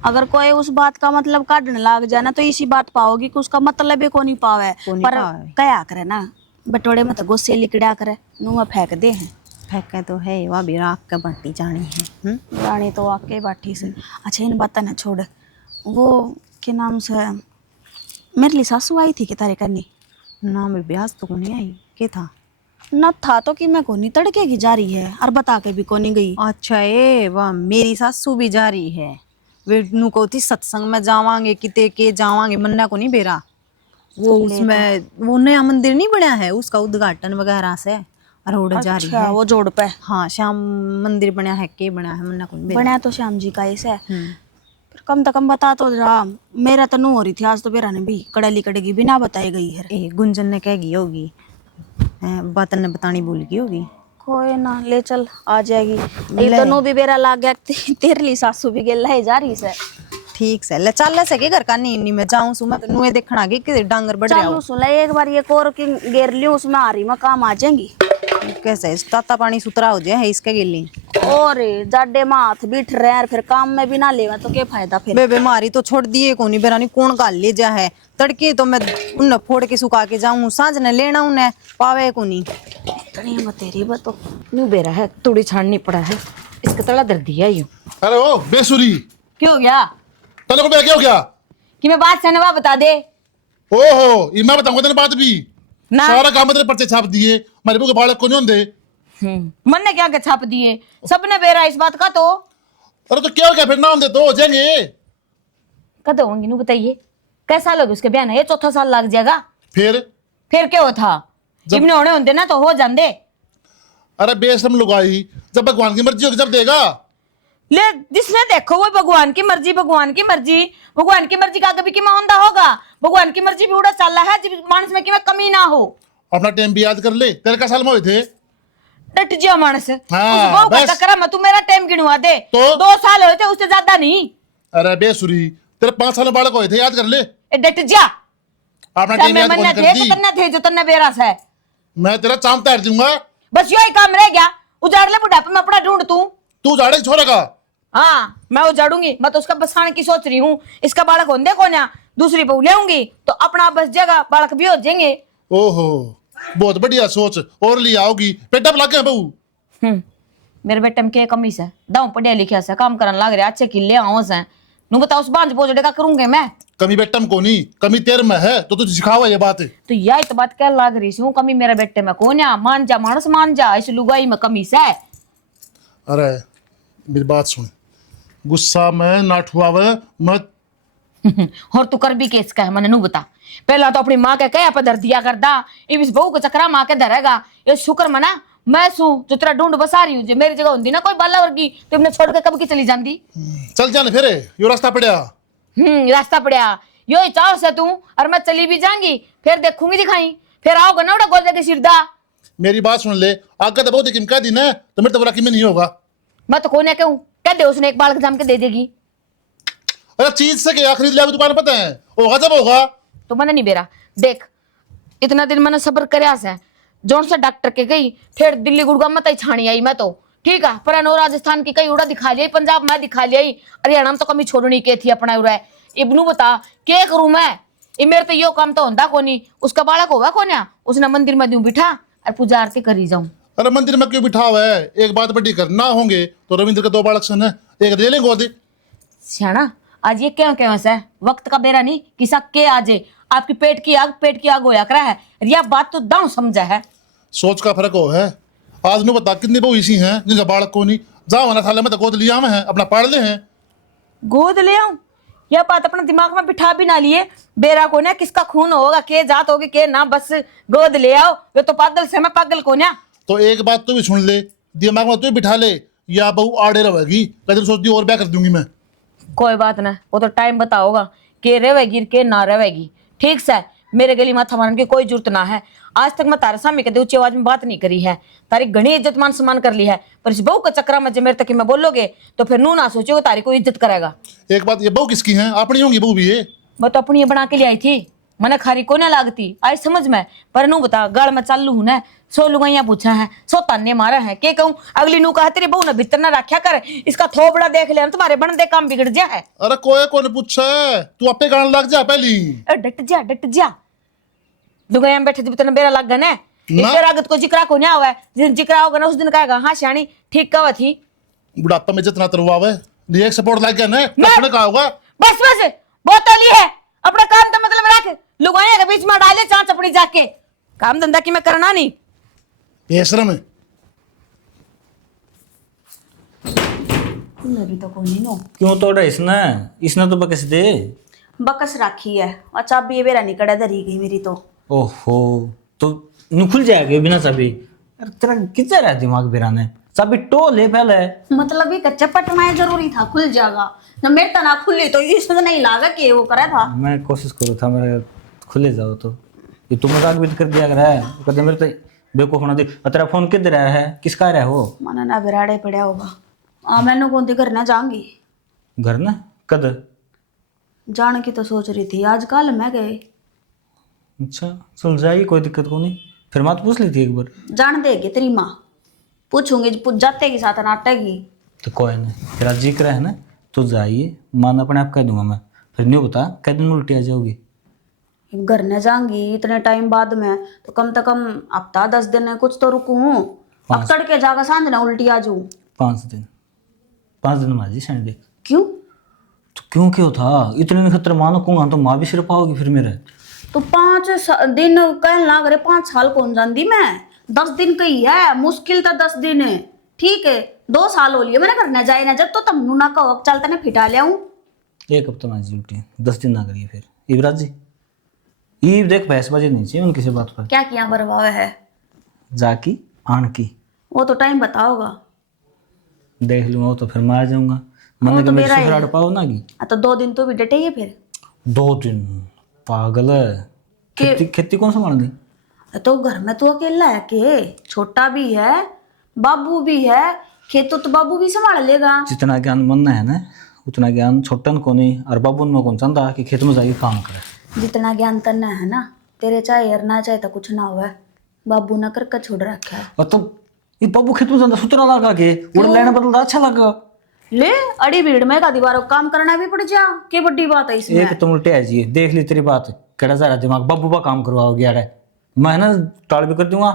अगर कोई उस बात का मतलब काटने लाग जाए ना तो इसी बात पाओगी कि उसका मतलब ही को नहीं पावे। पर क्या करे ना, बटोड़े में तो गुस्से लिकड़ा करे, नुआ फेंक दे हैं। फेंके तो है, वह भी राख के बाटी जानी है। रानी तो आके बाटी से। अच्छा इन बात ना छोड़, वो के नाम से मेरे लिए सासू आई थी कि तारे करनी ना मैं ब्याज तो नहीं आई, के था न था तो कि मैं कोनी तड़के की जा रही है और बता के भी कोनी गई। अच्छा ए वाह, मेरी सासू भी जा रही है। वे नु को थी सत्संग में जावांगे किते के जावांगे, मन्ना को नहीं बेरा। वो उसमें वो नया मंदिर नहीं बना है, उसका उद्घाटन वगैरह से अरोड़ जा रही है। वो जोड़ पे हाँ श्याम मंदिर बना है, के बना है मन्ना को नहीं बेरा। बना तो श्याम जी का ऐसे पर कम से कम बता तो जरा। मेरा तो नू हो रही थी आज तो बेरा ने भी कड़ली कड़ेगी बिना बताई गई है। ए गुंजन ने कह गई होगी, बात ने बतानी भूल गई होगी। कोई ना ले चल आ जाएगी। एक तो नू भी बेरा लाग गया, तेरे लिए सासू भी गेल है जा रही से। ठीक से ले चल सके घर का नी मैं जाऊं सु, मैं तो नुए देखना आगे कि डांगर बढ़ रहा चलो सुन ले एक बार ये कोर की गेर लियो, उसमें आ रही मैं काम आ जाएंगी। कैसे ताता पानी सुतरा हो जाए है इसके गिली। और जाडे में हाथ बिठ रहे हैं फिर काम में भी ना लेवा तो क्या फायदा फिर। बे बीमारी तो छोड़ दिए कोनी बेरानी, कौन गाल ले जा है। तड़के तो मैं उन फोड़ के सुखा के जाऊं, सांझ ने लेना उन्हें पावे कोनी। इतनी मत तेरी बतो न्यू बेरा है, तूड़ी छाननी पड़ा है, इसका तला दर्द दिया यूं। अरे ओ बेसुरी, क्यों हो गया तने को क्या हो गया? कि मैं बात सहनवा बता दे ओहो ये मैं बताऊंगा तेरे बात भी ना। सारा काम तेरे पर्चे छाप दिए, मेरे को बालक को नहीं होंगे। मन ने क्या के छाप दिए, सबने बेरा इस बात का तो। अरे तो क्या हो गया फिर, ना होंगे तो हो जाएंगे। कद होंगे नु बताइए, कैसा लगे उसके बयान है, ये 4था साल लग जाएगा। फिर क्या हो था, जिमने होने होंगे ना तो हो जाते। अरे बेशरम लुगाई, जब भगवान की मर्जी होगी जब देगा। ले जिसने देखो वो भगवान की मर्जी, भगवान की मर्जी, भगवान की मर्जी का कभी कि होंदा होगा। भगवान की मर्जी भी उड़ा चाला है जब मानस में कि मैं कमी ना हो। अपना टाइम भी याद कर ले, तेरे का साल में हुए थे। डट जा मानस, हाँ, उस बहु का बस। चक्कर में तू मेरा टाइम गिनवा दे। तो 2 साल हुए थे, उससे ज्यादा नहीं। अरे बेसुरी, तेरे 5 साल में बालक हुए थे, याद कर ले। ए डट जा, अपना सब टाइम में याद मन्ना कौन थे करती? तो तन्ना थे जो तन्ना बेरास है। मैं तेरा चांद तार दूंगा। बस यही काम रह गया, उजाड़ ले बुढ़ापे में अपना ढूंढ तू। तू झाड़े छोड़ेगा। हाँ मैं उजाड़ूंगी, मैं तो उसका बसाने की सोच रही हूँ। इसका बालक होने को ना, दूसरी बहू लेऊंगी तो अपना बस जगह बालक भी हो जाएंगे। ओहो, बहुत बढ़िया सोच, और ले आओगी पेटा लग गया बहू। मेरे बेटे में क्या कमी से, दाऊ पढ़िया लिखा से, काम करने लग रहा, अच्छे किले आओ से। नु बता उस बांझ बोझड़े का करूंगे मैं। कमी बेटम को नहीं, कमी तेरे में है तो तुझे सिखावा ये बात है। तो यही तो बात क्या लग रही हूँ, कमी मेरे बेटे में कौन है? मान जा मानस मान जा, इस लुगाई में कमी से। अरे मेरी बात सुन, गुस्सा में ना ठुआवे मत। और तू कर भी केस का है मैंने नू बता। पहला तो अपनी माँ के कह पर धर दिया करदा, अब इस बहू को चक्रा माँ के धरेगा। ये शुक्र मना मैं सू जो तेरा ढूंढ बसा रही हूँ। जो मेरी जगह होती ना कोई बाला वर्गी तो इन्हें छोड़ के कब की चली जाती। चल जाने फिर यो रास्ता पड़या। रास्ता पड़या यो ही चाव से तू, और मैं चली भी जाऊंगी फिर देखूंगी दिखाई, फिर आओगे ना उड़ा गोल के सिरदा। मेरी बात सुन ले, आगे तो बहुत कह दी ना तो मेरे तो बड़ा किमें नहीं होगा। मैं तो कोने कहूँ कह दे, उसने एक बालक जाम के दे देगी। अरे चीज से क्या खरीद लिया दुकान पता है, होगा जब होगा। तो मैंने नहीं बेरा देख, इतना दिन मैंने सब्र करया से, जोन से डॉक्टर के गई, फिर दिल्ली गुड़गांव में तई छानी आई मैं तो ठीक है, पर अनो राजस्थान की कई उड़ा दिखा लिया, पंजाब में दिखा लिया, हरियाणा में तो कमी छोड़नी के थी अपना उड़ा। इब्नू बता के करूं मैं, ये मेरे तो यो काम तो होता कोनी। उसका बालक होगा कोन्या, उसने मंदिर में दूं बिठा और पूजा आरती करी जाऊं। अरे मंदिर में क्यों बिठा हुआ है, एक बात बड़ी कर, ना होंगे तो रविंद्र के 2 बालक सन है, एक ले लेंगे गोदी। सियाना आज ये क्यों क्यों है, वक्त का बेरा नहीं किसा के आजे। आपकी पेट की आग होया करा है, यह बात तो दाऊ समझा है। सोच का फर्क हो है। आज नु बता कितनी बहू इसी हैं जिनका बालक को नहीं, जाओ ना थाले में तो गोद लिया में है, अपना पाड़ ले हैं। गोद ले आऊं, यह बात अपने दिमाग में बिठा भी ना लिए। बेरा को ना किसका खून होगा, के जात होगी के ना, बस गोद ले आओ। वे तो पागल से, मैं पागल को ना। तो एक बात तू भी सुन ले, दिमाग में तू बिठा ले, या बहू आड़े रहेगी, कदर सोचती और ब्याह कर दूंगी मैं। कोई बात ना, वो तो टाइम बताओगा के रहेगी के ना रहेगी। ठीक से मेरे गली माथा मारने की कोई जरूरत ना है। आज तक मैं तारे सामने के ऊंची आवाज में बात नहीं करी है, तारी घनी इज्जत मान सम्मान कर ली है, पर इस बहू का चक्रा में जब मेरे तक में बोलोगे तो फिर नू ना सोचोगे तारी को इज्जत करेगा। एक बात, ये बहू किसकी है? अपनी होंगी बहू भी ये। मैं तो अपनी ये बना के ले आई थी, मैंने खारी को ना लागती आई समझ में। पर नू बता गाड़ में चालू हूं ना, 100 लुगाइयां पूछा है, 100 ताने मारा है, के कहूं अगली नू कहा तेरी बहू ने भीतर ना रखा कर, इसका थोबड़ा देख ले तुम्हारे बनदे काम बिगड़ जा है। अरे कोई कौन पूछा, तू आपे गान लग जा पहली। डट जा लुगाइयां बैठे थे तेने बेरा लग गए ना। इसके रागत को जिक्रा को नहीं हुआ है, जिस दिन जिक्रा होगा ना उस दिन कहेगा हाँ श्याणी ठीक कहा थी। बुढ़ापा में जितना तरवावे एक सपोर्ट लग गया ना, अपने कहा होगा। बस बहुत अली है, अपना काम तो मतलब रख, लुगाइयां के बीच में डाले चांच अपनी जाके, काम धंधा की मैं करना नहीं। बेशरम है। अभी तो कोई नहीं नो क्यों तोड़ा इसने तो बकस दे। बकस राखी है, और चाबी बेरा निकड़ा धरी गई मेरी तो। ओहो, तो नुखुल जाएगा बिना चाबी। अरे तेरा कितना रहा दिमाग बिराने, चाबी टो ले पहले। मतलब ये कच्चा पटना जरूरी था, खुल जाएगा न, मेरे तो ना खुली तो इसमें नहीं लागा कि वो करा था। मैं कोशिश करूँ था मेरे खुले जाओ तो, ये तू मजाक भी कर दिया कर है, कहते मेरे तो बेवकूफ होना दे। तेरा फोन किधर है, किसका है वो? माना ना बिराड़े पड़ा होगा। मैंने कौन घर ना जाऊंगी, घर ना कद जाने की तो सोच रही थी, आज कल मैं गए। अच्छा चल जाएगी, कोई दिक्कत को नहीं। फिर माँ तो पूछ ली थी एक बार, जान देगी तेरी माँ, पूछूंगी जाते की साथ नाटेगी। तो कोई नहीं, तेरा जिक्र है ना तो जाइए, मान अपने आप कह दूंगा मैं। फिर नहीं बता कै दिन उल्टी आ जाओगी। घर न जाऊंगी इतने टाइम बाद में तो कम से कम हफ्ता 10 दिन है, कुछ तो रुकूं। अब तड़के जाकर सांझ ना उल्टी आ जाऊं। 5 दिन माजी संडे। क्यों? तो क्यों था इतने दिन खतर मानो कहूँगा तो माँ भी सिर पाओगी फिर मेरे। तो 5 दिन कहने लग रहे, 5 साल कौन जानती मैं, 10 दिन कही है, मुश्किल था 10 दिन है। ठीक है 2 साल हो लिए मैंने करना जाए ना, जब तो तमनु ना कहो चलता ने फिटा ले आऊं। 1 हफ्ता माजी ड्यूटी, 10 दिन ना करिए फिर। युवराज जी ये देख बहस बाजी नहीं चाहिए उनकी से बात पर। क्या किया बर्बाव है जाकी आन की वो तो टाइम बताओगा, देख लूंगा, वो तो फिर मैं आ जाऊंगा। मैंने तो कहा मेरे मेरा से है। फिर पाओ ना की। तो 2 दिन तो भी डटे ही फिर। 2 दिन पागल है, खेती कौन संभालेंगे? तो घर में तो अकेला है के, छोटा भी है बाबू भी है, खेतों तो बाबू भी संभाल लेगा। जितना ज्ञान बनना है ना उतना ज्ञान छोटन को नहीं, और बाबून में कौन चाहता कि खेत में जाके काम करे। जितना ज्ञान करना है ना, तेरे चाहे और ना चाहे तो कुछ ना हुआ, बाबू ने करके छोड़ रखा है। और तो ये बाबू खेत में जाता सुतरा लगा के उड़ लेने बदलता अच्छा लगा। ले अड़ी भीड़ में का दीवारों काम करना भी पड़ जा, क्या बड़ी बात है इसमें। एक तुम उल्टे है जी, देख ली तेरी बात केड़ा सारा दिमाग बाबू का काम करवाओ गया है। मैं ना टाल भी कर दूंगा।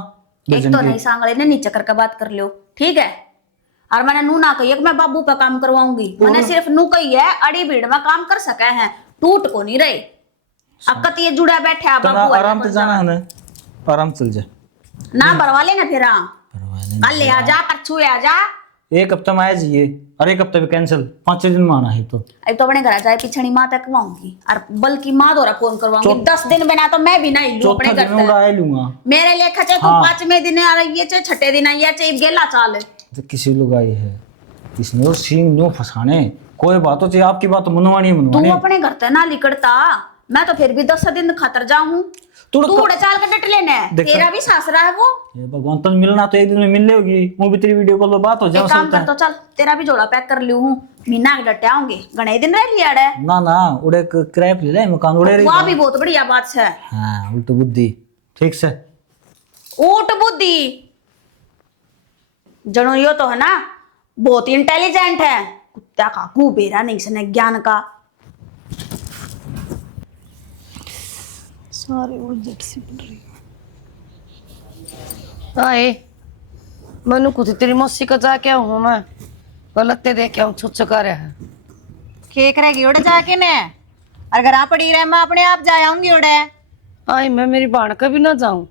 एक तो नहीं सांगड़े ने नीचे करके बात कर लियो, ठीक है। और मैंने नू ना कही कि मैं बाबू पे काम करवाऊंगी, मैंने सिर्फ नू कही है अड़ी भीड़ में काम कर सके हैं, टूट को नहीं रही। अक्कत ये जुड़ा बैठे है बाबू, आराम से जाना है ना, आराम चल जा ना भरवा लेना फिर। कल ले आ जा, परसों आ जा। एक हफ्ता में आया जाइए और एक हफ्ता भी कैंसिल, 5 दिन में आना है। तो अब तो अपने घर जाए पिछड़ी माँ तक करवाऊंगी और बल्कि माँ द्वारा फोन करवाऊंगी। 10 दिन बिना तो मैं भी नहीं लूं अपने घर उड़ा लूंगा। मेरे लेखा चाहे तू 5वें दिन आ रही है चाहे 6ठे दिन आई है चाहे गेला चाल है। तो किसी लोग आई है इसने वो सींग नो फसाने, कोई बात हो चाहे आपकी बात मनवानी तू अपने घर से ना लिकड़ता, मैं तो फिर भी 10 दिन खातर जाऊं। तू उड़ा चाल के डट लेना है, तेरा भी सासरा है वो। ये भगवान तो मिलना तो एक दिन में मिल लेगी, वो भी तेरी वीडियो कॉल पे बात हो जाए। काम कर तो चल, तेरा भी जोड़ा पैक कर लियो हूं, मीना के डटे आऊंगे गणे दिन रह लिया है ना ना उड़े क्रैप ले ले मकान उड़े रही। वाह भी बहुत बढ़िया बात है। हां उल्टी बुद्धि ठीक से ऊट बुद्धि जनो यो तो है ना बहुत इंटेलिजेंट है, कुत्ता का कुबेरा नहीं सने ज्ञान का। सारे उलझट सी पड़ रही। आए मनु कुछ तेरी मौसी का जाके हूँ मैं, गलत देख के छुच कर रहा है। केक रहेगी उड़े जाके ने, अगर आप पड़ी रहे मैं अपने आप जा आऊंगी उड़े। आई मैं मेरी बाण का भी ना जाऊं,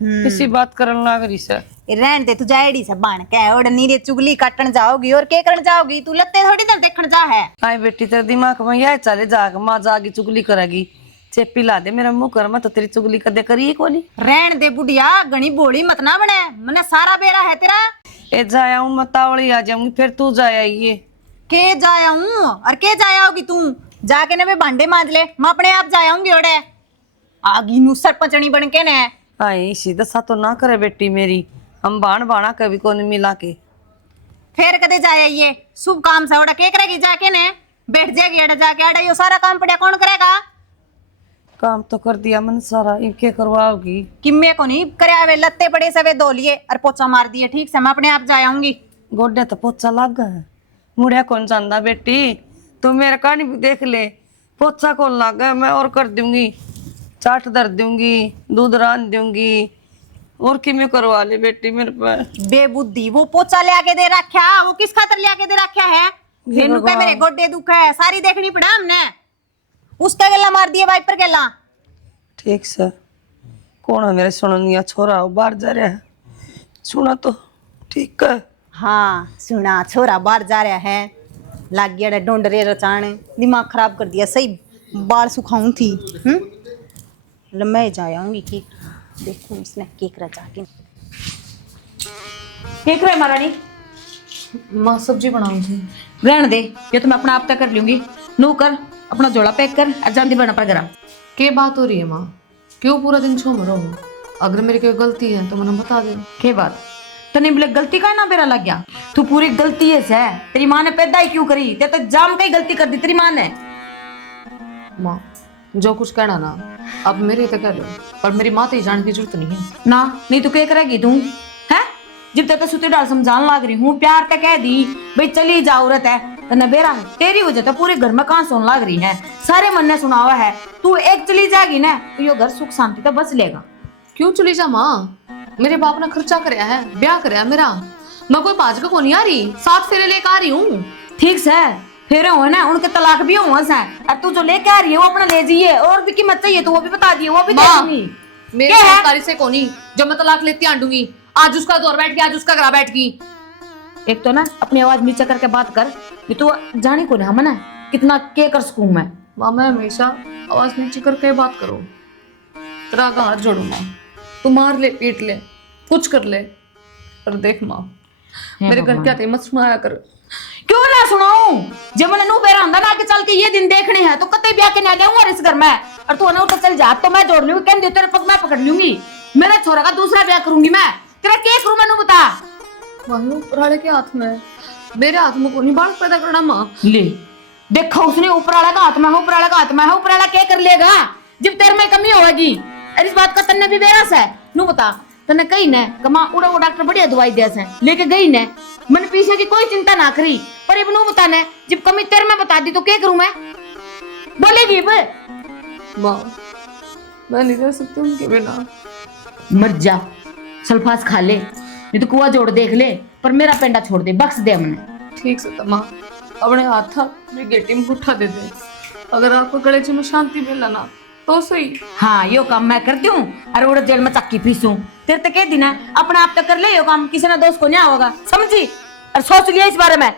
किसी बात करने लग रही से। रहन दे, तू जाएड़ी से बाण के उड़ नीरे चुगली काटन जाओगी और के करन जाओगी, तू लत्ते थोड़ी देर देखण जा है। आई बेटी तेरे दिमाग में यह चले जाग माँ जागी चुगली करेगी, चेपी ला दे मेरा मुंह कर, मैं तो तेरी चुगली कदे करी कोनी। रहन दे बुढ़िया, गणी बोली मत ना बने, मने सारा बेड़ा है तेरा। ए जाया हूँ मैं तावड़ी आ जाऊंगी, फिर तू जाया ये के जाया हूँ और के जाया होगी तू, जाके ने वे भांडे मांज ले, मैं अपने आप जाया हूँगी ओड़े। आगी नु सरपंचनी बन के ने। आई सीधा सा तो ना करे बेटी मेरी, हम बाण बाणा कभी को नहीं मिला के। फिर कदे जाया ये शुभ काम से ओड़ा के करेगी जाके ने, बैठ जाएगी अड़े जाके अड़े, यो सारा काम पड़े कौन करेगा। काम तो कर दिया मैंने सारा, इनके करवाओगी किम्मे को नहीं करे, वे लत्ते पड़े से वे धो लिए और पोछा मार दिए, ठीक से मैं अपने आप जा आऊंगी। गोड्या तो पोछा लग गया, मुड़िया कौन जानता बेटी, तू मेरा कहानी भी देख ले, पोछा कौन लग गया, मैं और कर दूंगी, चाट दर दूंगी, दूध रान दूंगी, और कि मैं करवा ले बेटी मेरे पास। बेबुद्धि, वो पोछा ले आके दे रखा, वो किस खातर ले आके दे रखा है। मेनू पे मेरे गोड्डे दुख है, सारी देखनी पड़ा हमने, उसका गला मार दिए वाइपर गला। ठीक से कौन है मेरे सुनिया छोरा बाहर जा रहा है, सुना तो ठीक है। हाँ सुना, छोरा बाहर जा रहा है, लाग गया ढूंढ रहे रचाने, दिमाग खराब कर दिया, सही बाल सुखाऊं थी। मैं जा आऊंगी कि देखूं इसने केक रचा के। केक रहे महारानी, माँ सब्जी बनाऊंगी। रहने दे, ये तो मैं अपना आप तक कर लूंगी। नू कर अपना जोड़ा पैक कर और जल्दी बना पर गरा। के बात हो रही है माँ, क्यों पूरा दिन छो मरो हूँ? अगर मेरी कोई गलती है तो मैंने बता दे। के बात तने बोले गलती का ना बेरा लग गया, तू पूरी गलती है से, तेरी माँ ने पैदा ही क्यों करी, ते तो जाम कई गलती कर दी तेरी माँ ने। माँ जो कुछ कहना ना अब मेरे तो कह लो, पर मेरी माँ तो जानने की जरूरत नहीं है ना, नहीं तो क्या करेगी तू है, जब तक तो सुते डाल समझाने लग रही हूँ, प्यार तक कह दी भाई चली जा औरत है तने बेरा है, तेरी वजह तो पूरे घर में कहाँ सुन लग रही है, सारे मन ने सुना हुआ है, तू एक चली जाएगी ना तो यो घर सुख शांति तो बच लेगा। क्यों चली जा माँ, मेरे बाप ने खर्चा कराया है, ब्याह कराया मेरा, मैं कोई पाँच का को नहीं आ रही, 7 फेरे लेकर आ रही हूँ। ठीक से फेरे हो ना, उनके तलाक भी हुआ से, और तू जो लेके आ रही है वो अपना ले जाइए, और भी कीमत चाहिए तो वो भी बता दिए, वो भी दे दूंगी। मेरे सरकारी से कोनी जब मैं तलाक लेती आंडूंगी, आज उसका दौर बैठ गया, आज उसका घर बैठ गई। एक तो ना अपनी आवाज नीचे करके बात कर, ये तो जाने को नहीं हमने कितना के कर सकूं मैं। माँ मैं हमेशा आवाज नीचे करके बात करो, तेरा का हाथ जोड़ू माँ, तू मार ले पीट ले कुछ कर ले, पर देख माँ मेरे घर क्या थे मत सुनाया कर। क्यों ना सुनाऊं, जब मैंने नू बेरा अंदर आके चल के ये दिन देखने हैं तो कतई ब्याह के ना जाऊंगा इस घर में, और तू ना उठ चल जा तो मैं जोड़ लूंगी, कह दे तेरे पग मैं पकड़ लूंगी, मेरा छोरा का दूसरा ब्याह करूंगी मैं, तेरा के करूं मैनू बता। मानो ऊपराले के हाथ में, मेरे हाथ में कोनी बाल पैदा करना माँ। ले देखो उसने ऊपराला का हाथ में है, ऊपराला का हाथ में है, ऊपराला क्या कर लेगा जब तेरे में कमी होगी, और इस बात का तन्ने भी बेरस है। नू बता तने कही ने कमा उड़ा वो डॉक्टर बढ़िया दवाई दे से लेके गई ने मैंने पीछे की कोई चिंता ना करी पर इबनू बताने जब कमी तेरे में बता दी तो क्या करूं मैं बोलेगी बे माँ मैं नहीं रह सकती उनके बिना। मर जा सल्फास खा ले नहीं तो कुआ जोड़ देख ले पर मेरा पेंडा छोड़ दे बख्श दे हमने। ठीक से माँ अपने हाथ मेरी गेटी में उठा दे दे, अगर आपको गले में शांति मिला ना तो सही। हाँ यो काम मैं करती हूँ अरे उड़द जेल में चक्की पीसूं तेरे तक दिन है अपने आप तक कर ले यो काम किसी ने दोस्त को नहीं होगा समझी और सोच लिया इस बारे में।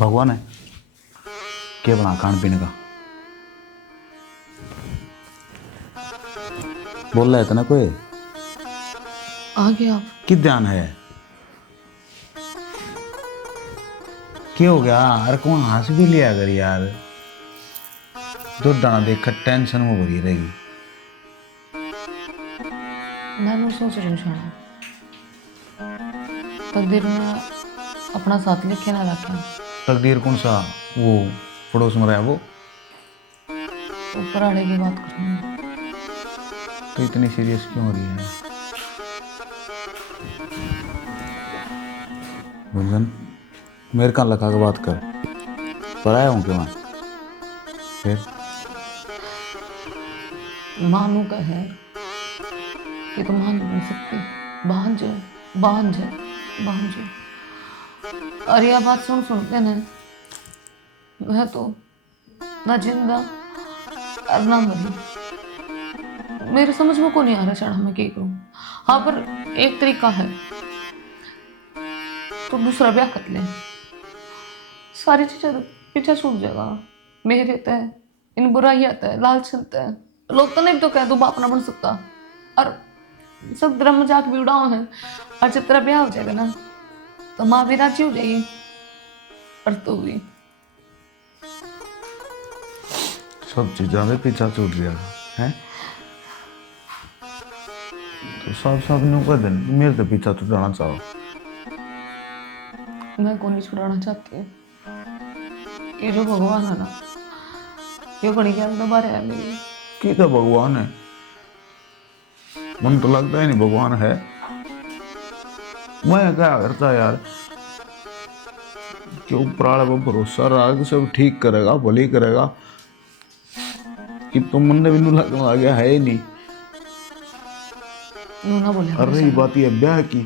भगवान है क्या बना खान पीने का बोल रहा है ना कोई आगे आप कि ध्यान है क्या हो गया अरे कौन हंस भी लिया अगर यार दो दाना देखकर टेंशन में भरी रहेगी। मैं सोच रही हूँ शाना तकदीर में अपना साथ लिखे ना रखे। तकदीर कौन सा वो पड़ोस में रहा वो ऊपर आने की बात करूँ तो इतनी सीरियस क्यों हो रही है गुंजन मेरे कान लगा के बात कर पर आया हूँ क्यों मैं फिर मानू का है कि तुम मान नहीं सकती भांज भांज भांज। और यह बात सुन सुन के ना मैं तो ना जिंदा और ना मरी। मेरे समझ में को नहीं आ रहा शाना मैं क्या करूं। हाँ पर एक तरीका है तो दूसरा ब्याह कर ले सारी चीजें पीछे छूट जाएगा। मेरे तय इन बुराई आता है लालच चलता है लोग तो नहीं तो कह दो बाप ना बन सकता और सब तेरा मजाक भी उड़ाओ है और जब तेरा ब्याह हो जाएगा ना तो माँ भी राजी हो जाएगी और तू भी। सब चीज़ों में पीछा छूट जाएगा है तो सब सब नु कर देन मेरे तो पीछा छुड़ाना चाहो। मैं को नहीं छुड़ाना चाहती ये जो भगवान है ना ये बड़ी ज्ञान दोबारा है मेरी की तो भगवान है मन तो लगता ही नहीं भगवान है। मैं क्या करता यार कि ऊपर वाले पर भरोसा रहा कि सब ठीक करेगा भली करेगा कि तुम मन ने भी नु लगने लग गया है ही नहीं। ना बोले अरे ये बात ये ब्याह की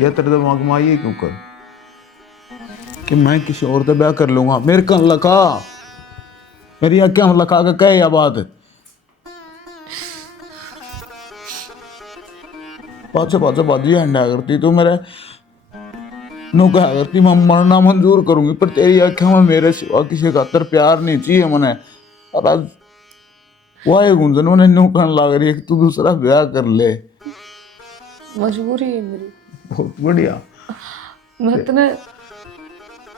या तेरे दिमाग में आई है क्यों कर कि मैं किसी और से ब्याह कर लूंगा मेरे कान लगा मेरी आंखें लगा के कहे या बात पाछे पाछे बाजी हंडा करती तो मेरे नु कहा करती मैं मरना मंजूर करूंगी पर तेरी आंखें में मेरे सिवा किसी का तर प्यार नहीं चाहिए मने। और आज वाह गुंजन मैंने नु कहने लग रही है कि तू दूसरा ब्याह कर ले। मजबूरी है मेरी बहुत बढ़िया मैं इतने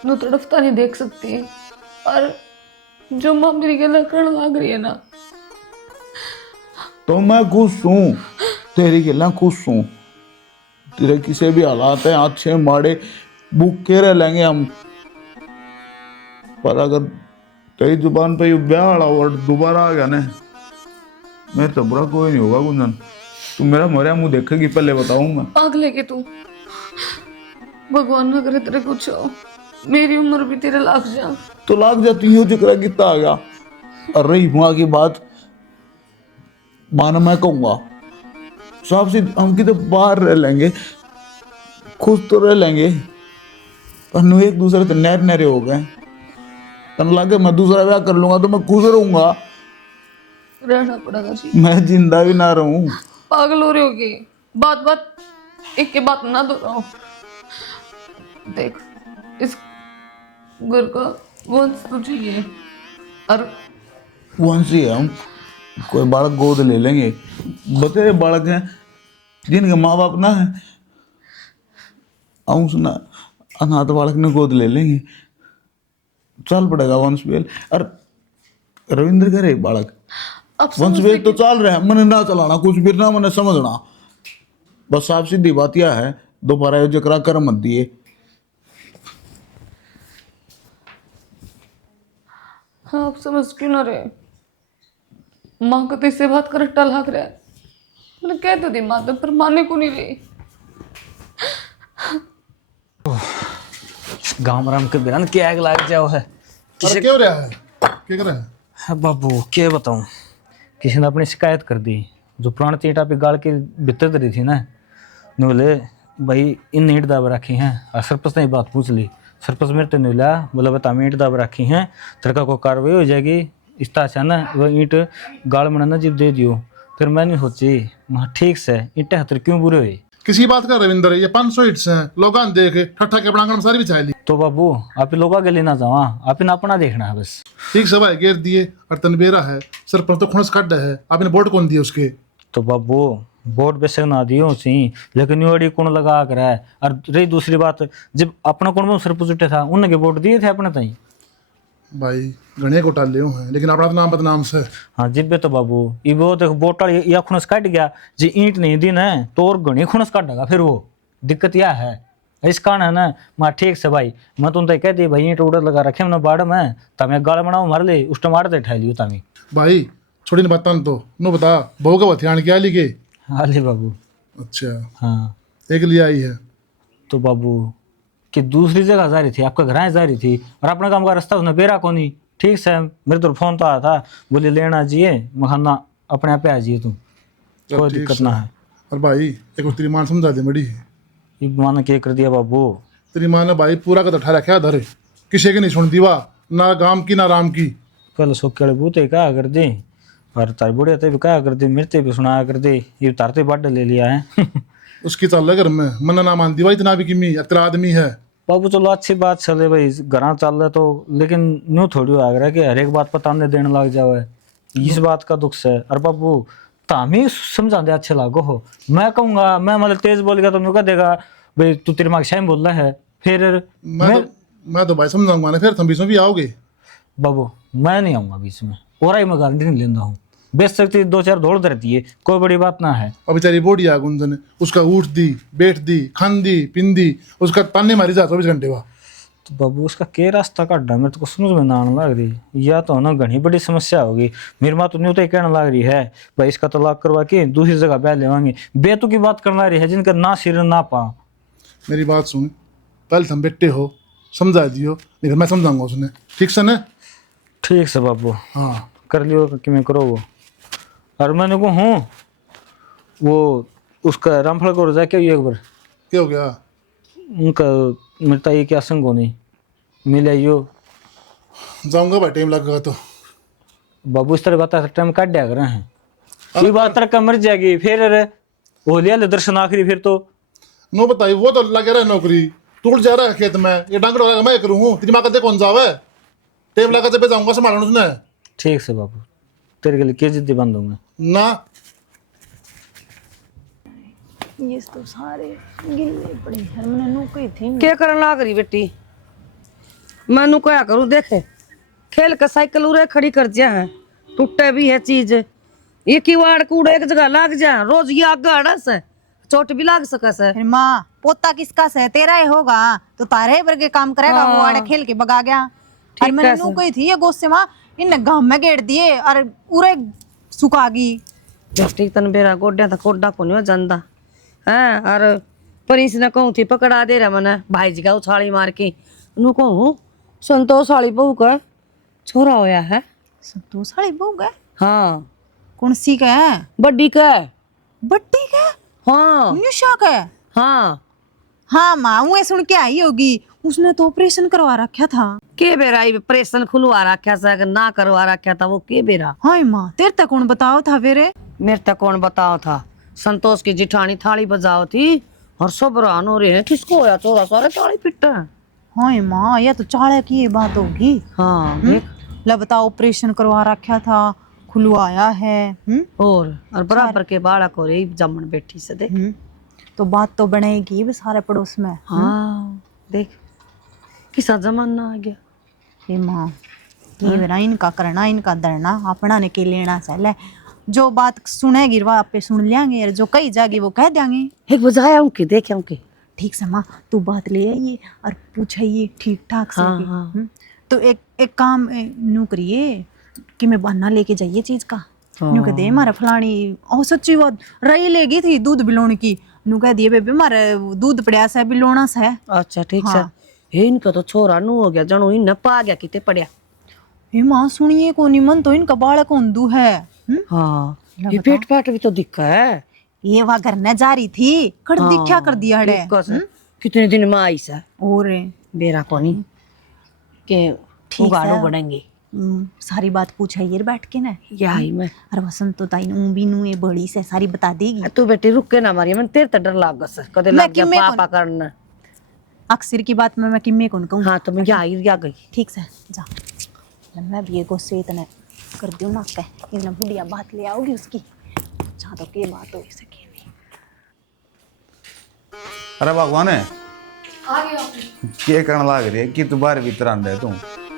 नु तड़फता नहीं देख सकती और जो माँ मेरी गला करने लग रही है ना तो मैं खुश हूँ तेरी गला खुश हूँ तेरे किसी भी हालात है अच्छे माड़े भूखे रह लेंगे हम पर अगर तेरी जुबान पे ये ब्याह वाला वर्ड दोबारा आ गया ना मेरे तो बुरा कोई नहीं होगा गुंजन तू मेरा मरिया मुंह देखेगी पहले बताऊं मैं पागल के तू भगवान ना करे तेरे कुछ हो मेरी उम्र भी तेरे लाग जा तो लाग जाती हूँ जिक्र कितना आ गया। और रही वहां की बात माना मैं कहूंगा साहब से हम की तो बाहर रह लेंगे खुश तो रह लेंगे पर नु एक दूसरे से नहर नहरे हो गए तन लगे मैं दूसरा ब्याह कर लूंगा तो मैं खुश रहूंगा रहना पड़ेगा जी। मैं जिंदा भी ना रहूं। पागल हो रहे होगे बात बात एक के बात ना दोहराओ। देख इस घर का वंश तो चाहिए और वंशी है हम कोई बालक गोद ले लेंगे बतेरे बालक हैं जिनके माँ बाप ना है हम सुना अनाथ बालक ने गोद ले लेंगे चल पड़ेगा वंश बेल। और रविंद्र का रे बालक आप वंश वेद तो चल रहा है, मैंने ना चलाना कुछ भी ना, मैंने समझना बस। आप सीधी बात यह है, दोबारा यो जकरा कर मत दिए। हाँ, आप समझ क्यों ना रहे? माँ को तो इससे बात कर टलाक रहा है। मैंने कह तो दी माँ तो, पर मानने को नहीं रही। गांव राम के बिरन के आग लग जाओ है। अरे क्या हो रहा है, क्या कर रहा है? हाँ बाबू क्या बताऊं, किसी ने अपनी शिकायत कर दी। जो पुराने चीटा पे गाड़ के भीतर धरी थी ना, ने बोले भाई इन ईंट दाब रखी हैं। और सरपंच ने बात पूछ ली, सरपंच मेरे तो नहीं बोला, बोला बता मैं ईंट दाब रखी हैं, तेरे को कार्रवाई हो जाएगी। इस तरह से ना वह ईंट गाड़ में ना जिब दे दियो। फिर मैंने सोची वहाँ ठीक से ईंटें हतर क्यों बुरे हुए। किसी बात कर रविंदर, ये 500 ईट्स हैं, लोग देख ठट्ठा के बनांगण में सारी बिछा ली। तो बाबू आप लोग आगे लेना जावा, आप इन्हें अपना देखना है बस। ठीक सभा घेर दिए और तनबेरा है, सरपंच तो खुणस काट है, आपने वोट कौन दिए उसके? तो बाबू वोट बेशक ना दियो सी, लेकिन यूडी कौन लगा कर है। और रही दूसरी बात, जब अपना कौन सरपंच उठे था उनके वोट दिए थे अपने ताई। भाई घने घोटाले हैं, लेकिन अपना तो नाम बदनाम से। हाँ जिब्बे तो बाबू ये वो देख वोट या खुनस काट गया, जी ईंट नहीं दी ना तो और घनी खुनस काटेगा। फिर वो दिक्कत यह है, इस कारण है ना। मैं ठीक से भाई, मैं तुम तो कह दी भाई ईंट उड़द लगा रखे हमने बाड़ में, तमें गाड़ बनाओ मार ले उस टमाटर दे ठा लियो तमें। भाई छोड़ी नहीं बतान तो नो बता, बहू का हथियार क्या ली के? हाँ ले बाबू। अच्छा हाँ एक लिए आई है। तो बाबू कि दूसरी जगह जा रही थी, आपका घर जा रही थी, और अपने काम का रास्ता उसने बेरा को नहीं। ठीक से मेरे तो फोन तो आया था, बोले लेना चाहिए, मखाना अपने आप आ जाइए तुम, कोई दिक्कत ना है। और भाई एक बार तेरी मां समझा दे बड़ी, ये माने क्या कर दिया बाबू। तेरी माँ ने भाई पूरा का ठा रखा धरे, किसी की नहीं सुनती वाह, ना गांव की ना राम की। पहले सोखे वाले बूते कहा कर दे, और तार बुढ़िया ते भी कहा कर दे, मेरे भी सुनाया कर दे, ये तारते बाढ़ ले लिया है। उसकी चल घर में मन ना मानती भाई, इतना भी किमी तेरा आदमी है। बाबू चलो अच्छी बात चले भाई, घर चल रहा तो, लेकिन न्यू थोड़ी आ रहा है कि हर एक बात पर ताने देने लग जाओ है। इस बात का दुख है। और बाबू तामी समझा दे अच्छे लागो हो। मैं कहूँगा, मैं मतलब तेज बोल गया तो न्यू कह देगा भाई तू तेरे मार्ग शायम बोल रहा है। फिर मैं तो भाई समझाऊंगा ना, फिर तुम बीच में भी आओगे। बाबू मैं नहीं आऊँगा बीच में, और आई मैं गारंटी नहीं लेता हूँ। बेच सकती 2-4 दौड़ रहती है, कोई बड़ी बात ना है। और बेचारी बोड़ी आ गुंजन, उसका उठ दी बैठ दी खान दी पिन दी, उसका ताने मारी जा 24 घंटे बाद। तो बाबू उसका के रास्ता काटा मेरे तो समझ में ना आने लग रही। या तो ना घनी बड़ी समस्या होगी। मेरी माँ तो न्यू तो कहने लग रही है भाई इसका तलाक करवा के दूसरी जगह ब्याह लेवाएंगे। बेतु की बात करने रही है जिनका ना सिर ना पा। मेरी बात सुन, पहले तुम बेटे हो, समझा दियो, नहीं मैं समझाऊंगा उसने, ठीक से ना? ठीक से बाबू, हाँ कर लियो कि मैं करो वो। और मैंने को हूँ वो उसका रामफल को रजा क्या एक बार क्या हो गया? उनका मिलता ये क्या संग होनी मिले यो। जाऊंगा भाई, टाइम लगेगा तो। बाबू इस तरह बता टाइम काट दिया कर रहे हैं, कोई बात तरह का मर जाएगी। फिर अरे वो लिया ले दर्शन आखिरी, फिर तो नो बताइए, वो तो लगे रहा है नौकरी, टूट जा रहा है खेत में, ये डांगर लगा मैं करूँ, तेरी माँ का कौन जावे, टाइम लगा जब जाऊंगा संभालना उसने। ठीक से बाबू, तेरे के लिए क्या जिद्दी बंद दूंगा ना। ये तो सारे गिल्ले पड़े हैं, मैंने नु कही थी। क्या करने लग रही बेटी? मैं क्या करूँ, देखे खेल के साइकिल उरे खड़ी कर दिया है, टूटे भी है चीज। ये किवाड़ कूड़े एक जगह लग जाए, रोज ये आग अड़स है, चोट भी लग सके से। फिर माँ पोता किसका से? तेरा ही होगा तो तारे वर्गे काम करेगा। वो आड़े खेल के भगा गया। और मैंने नु कही थी ये गोस्से माँ इनने गांव में गेड़ दिए और उरे सुखा गई। बेटी तन बेरा गोड्या था कोडा को नहीं जानता है। और पर इसने कहूँ थी पकड़ा दे रहा मैंने भाई जी का उछाली मार के। उन्होंने कहूँ संतोष वाली बहू का छोरा होया है। संतोष वाली बहू का? हाँ। कौन सी का है? बड्डी का। बड्डी का? हाँ। निशा का? हाँ हाँ माँ वो सुन के आई होगी, उसने तो ऑपरेशन करवा रखा था। के बेरा ऑपरेशन खुलवा रखा था, अगर ना करवा रखा था वो के बेरा। हाँ माँ तेरे तक कौन बताओ था? फिर मेरे तक कौन बताओ था? संतोष की जिठानी थाली बजाओ थी और सब रान हो रहे हैं, किसको होया चोरा सारे ताली पिट्टा। हाँ माँ ये तो चाले की बात होगी। हाँ देख ला बता, ऑपरेशन करवा रखा था, खुलवाया है। और बराबर के बालक हो रही जमन बेटी से देख। तो बात तो बनेगी भी सारे पड़ोस में। हाँ देख किसा जमाना आ गया। हे माँ ये मेरा इनका करना इनका धरना अपना ने के लेना चल जो बात सुनेगी वो आप पे सुन लेंगे और जो कही जाएगी वो कह देंगे। एक बजाया उनकी देखे उनकी ठीक से माँ तू बात ले आइए और पूछाइए ठीक ठाक से कि, तो एक काम नू करिए कि मैं बहाना लेके जाइए चीज का नू कह दे हमारा फलानी ओ सच्ची बात रही लेगी थी दूध बिलोण की नू कह दिए बेबे हमारा दूध पड़िया से बिलोना से। अच्छा ठीक से इनका तो छोरा नू हो गया जनू इन पा गया किते पड़िया। ये माँ सुनिए को निमन तो इनका बालक उंदू है। हाँ ये पेट पाट भी तो दिखा है। ये वहाँ घर न जा रही थी कर दिखा कर दिया है कितने दिन में आई से और बेरा पानी के उगाड़ो बढ़ेंगे। सारी बात पूछाइए बैठ के ना यही मैं अरे वसंत तो ताई नू भी नू ये बड़ी से सारी बता देगी। तू बेटी रुक के ना मारिए मैं तेरे तो डर लाग से कदे लग गया पापा करना अक्सर की बात में मैं किम्मे कौन कहूँ। हाँ तो मैं या गई ठीक से जा मैं भी ये गुस्से इतने कर दूँ ना कह इतना बुढ़िया बात ले आओगी उसकी जहाँ तो के बात हो सके नहीं। अरे भगवान है आ गया क्या करने लाग रही है कि तू बाहर भीतर आन रहे तू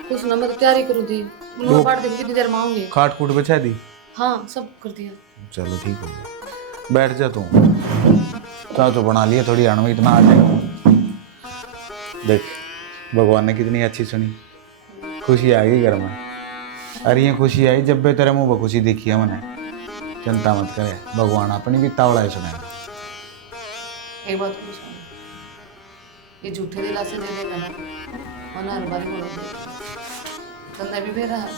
कुछ ना मैं तो तैयारी करूँ थी मैं पढ़ देंगे कितनी देर में आऊंगी। खाट खूट बिछा दी हाँ सब कर दिया। चलो ठीक हो गया बैठ जा तू चाह तो बना लिया थोड़ी अणु इतना आ जाए। देख भगवान ने कितनी अच्छी सुनी खुशी आ गई घर में। अरे ये खुशी आई जब भी तेरे मुंह पर खुशी देखी है मैंने चिंता मत करे भगवान अपनी भी तावड़ा सुने। एक बात पूछ ये झूठे दिलासे दे देगा ना वरना हर बारी बोलोगे धंधा भी मेरा है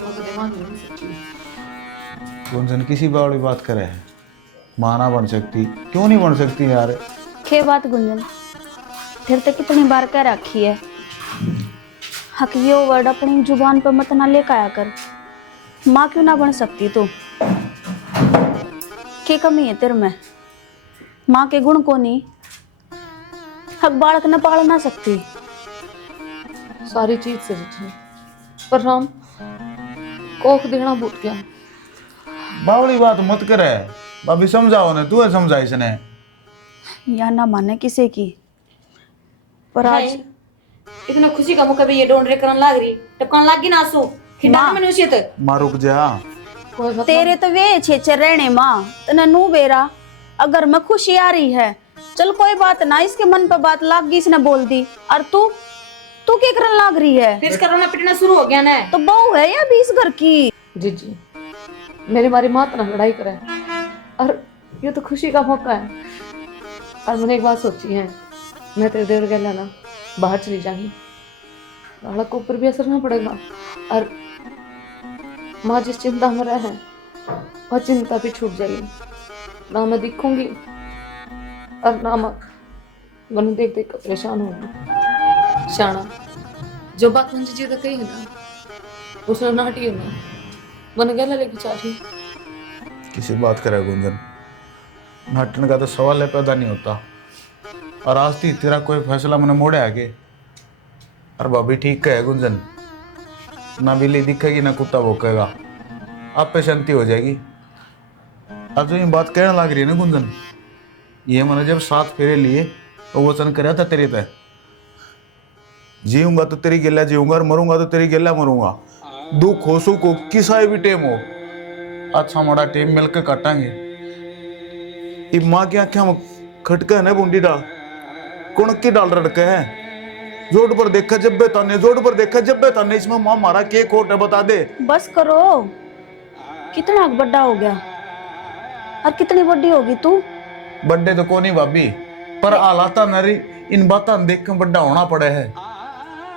वो तो दिमाग में नहीं सकती। गुंजन किसी बावड़ी बात करे है माँ ना बन सकती क्यों नहीं बन सकती यार। के बात गुंजन फिर तो कितनी बार कह रखी है हक ये वर्ड अपनी जुबान पर मत ना लेकर आया कर। माँ क्यों ना बन सकती तू क्या कमी है तेरे में माँ के गुण को नहीं हक बालक न पाल ना सकती। सारी चीज से रुचि पर राम कोख देना भूल गया। बावड़ी बात मत करे भाभी समझाओ ने तू है समझा इसने या ना माने किसी की पर आज इतना खुशी का मौका भी ये डोंडरे करन लाग रही टपकन लाग गई ना आंसू खिंडा में उसी तो माँ रुक जा तेरे तो वे छेचे रहने माँ तना नू बेरा अगर मैं खुशी आ रही है चल कोई बात ना इसके मन पे बात लाग गई इसने बोल दी और तू तू क्या करन लाग रही है फिर इसका रोना पिटना शुरू हो गया ना तो बहू है या भी इस घर की। जी मेरी मारी मात ना लड़ाई करे और ये तो खुशी का मौका है। और मैंने एक बात सोची है मैं तेरे देवर के ना बाहर चली जाऊंगी बालक को ऊपर भी असर ना पड़ेगा और माँ जिस चिंता में रहे वह चिंता भी छूट जाएगी ना मैं दिखूंगी और ना मैं देख देख कर परेशान होगी। शाना जो बात मुझे जी तक कही है ना उसने नाटी है ना मैंने गला लेके चाह रही किसी बात करे गुंजन नाटन का तो सवाल है पैदा नहीं होता और आज थी तेरा कोई फैसला मैंने मोड़े आगे और भाभी ठीक कहे गुंजन ना बिल्ली दिखेगी ना कुत्ता भौंकेगा आप पे शांति हो जाएगी। अब जो ये बात कहने लग रही है ना गुंजन ये मैंने जब 7 फेरे लिए तो वचन कराया था तेरे तय जीऊंगा तो तेरी गिल्ला जीऊंगा और मरूंगा तो तेरी गिल्ला मरूंगा दुख हो सुख हो किसा भी टेम हो अच्छा मोड़ा टेम मिलकर काटांगे। ये माँ की आंखें खटका है ना बूंदी डाल कुणकी डाल रड़के है जोड़ पर देखा जब बे ताने जोड़ पर देखा जब बे ताने इसमें माँ मारा के खोट है बता दे। बस करो कितना बड़ा हो गया और कितनी बड़ी होगी तू। बड्डे तो कोनी भाभी पर आलाता नरी इन बातों देख कर बड़ा होना पड़े है।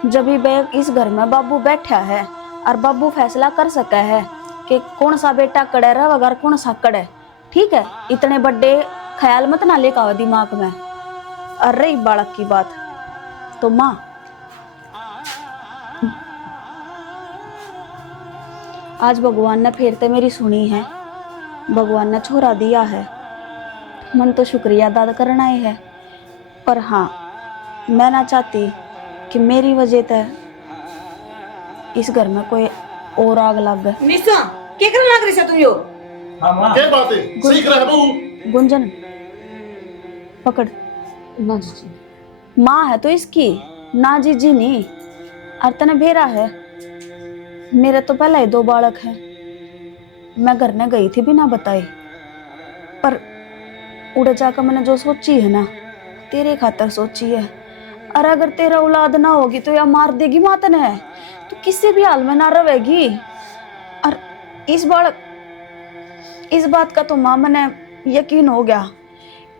जब भी इस घर में बाबू बैठा है और बाबू फैसला कर सका है कि कौन सा बेटा कड़े रहा अगर कौन सा कड़े ठीक है इतने बड़े ख्याल मत ना लेकर आओ दिमाग में। और रही बालक की बात तो माँ आज भगवान ने फिर तो मेरी सुनी है भगवान ने छोरा दिया है मन तो शुक्रिया अदा करना ही है पर हाँ मैं ना चाहती कि मेरी वजह से इस घर में कोई और आग लग गए। निशा क्या करने लग रही है तुम यो क्या बात है सीख रहा है बहू गुंजन पकड़ ना जी माँ है तो इसकी ना जीजी नहीं और तने भेरा है मेरे तो पहले ही 2 बालक हैं। मैं घर में गई थी बिना बताए, पर उड़े जाकर मैंने जो सोची है ना, तेरे खातर सोची है। और अगर तेरा औलाद ना होगी तो या मार देगी माँ तने, तो किसी भी हाल में ना रहेगी। और इस बात का तो माँ मने यकीन हो गया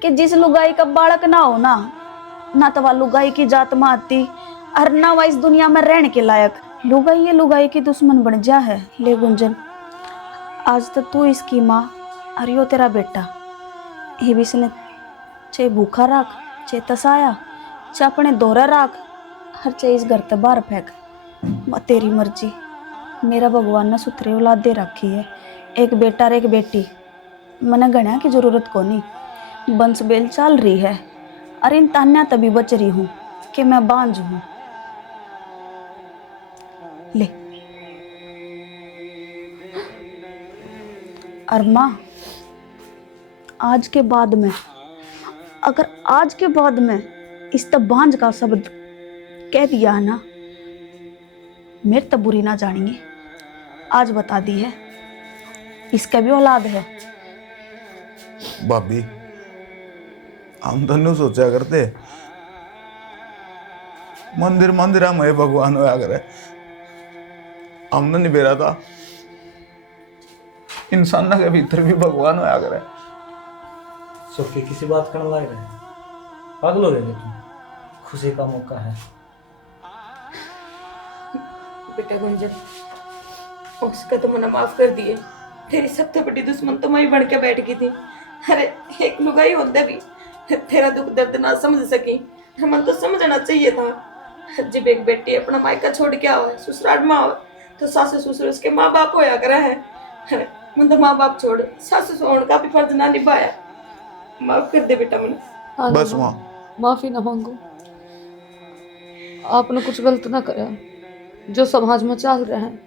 कि जिस लुगाई का बालक ना हो ना तो वह लुगाई की जात में आती, और ना वह इस दुनिया में रहने के लायक। लुगाई ये लुगाई की दुश्मन बन जा है। ले गुंजन, आज तो तू इसकी माँ और यो तेरा बेटा, ये भी इसने चे भूखा राख, चे तसाया, चे अपने दोहरा राख, हर चे इस घर ते बाहर फेंक। तेरी मर्जी। मेरा भगवान ने सुथरी औलाद दे रखी है, एक बेटा और एक बेटी। मने गणा की जरूरत को नहीं, बंस बेल चल रही है। और इन तान्या तभी बच रही हूँ कि मैं बांझ हूँ। ले। और माँ, आज के बाद में, अगर आज के बाद में इस तब बांझ का शब्द कह दिया है ना, मेरे तब बुरी ना जानेंगे। आज बता दी है, इसका भी औलाद है। भाभी, हम तो नहीं सोचा करते मंदिर मंदिर हम भगवान होया करे। हमने नहीं बेरा था इंसान के भीतर भी भगवान होया करे। सबके किसी बात करने लग रहे पागल हो गए तुम। खुशी का मौका है। बेटा गुंजन, उसका तो मना माफ कर दिए। तेरी सबसे बड़ी दुश्मन तो मैं बन के बैठ गई थी। अरे एक लुगाई होते भी तेरा दुख दर्द ना समझ सकी, मन तो समझना चाहिए था। जब एक बेटी अपना मायका छोड़ के आवे, ससुराल में आवे, तो सास ससुर उसके माँ बाप होया करा है। अरे मन तो माँ बाप छोड़ सास ससुर का भी फर्ज ना निभाया। माफ कर दे बेटा मुझे। हाँ बस ना, माँ, माफी ना मांगो। आपने कुछ गलत ना करा जो समाज में चल रहा है,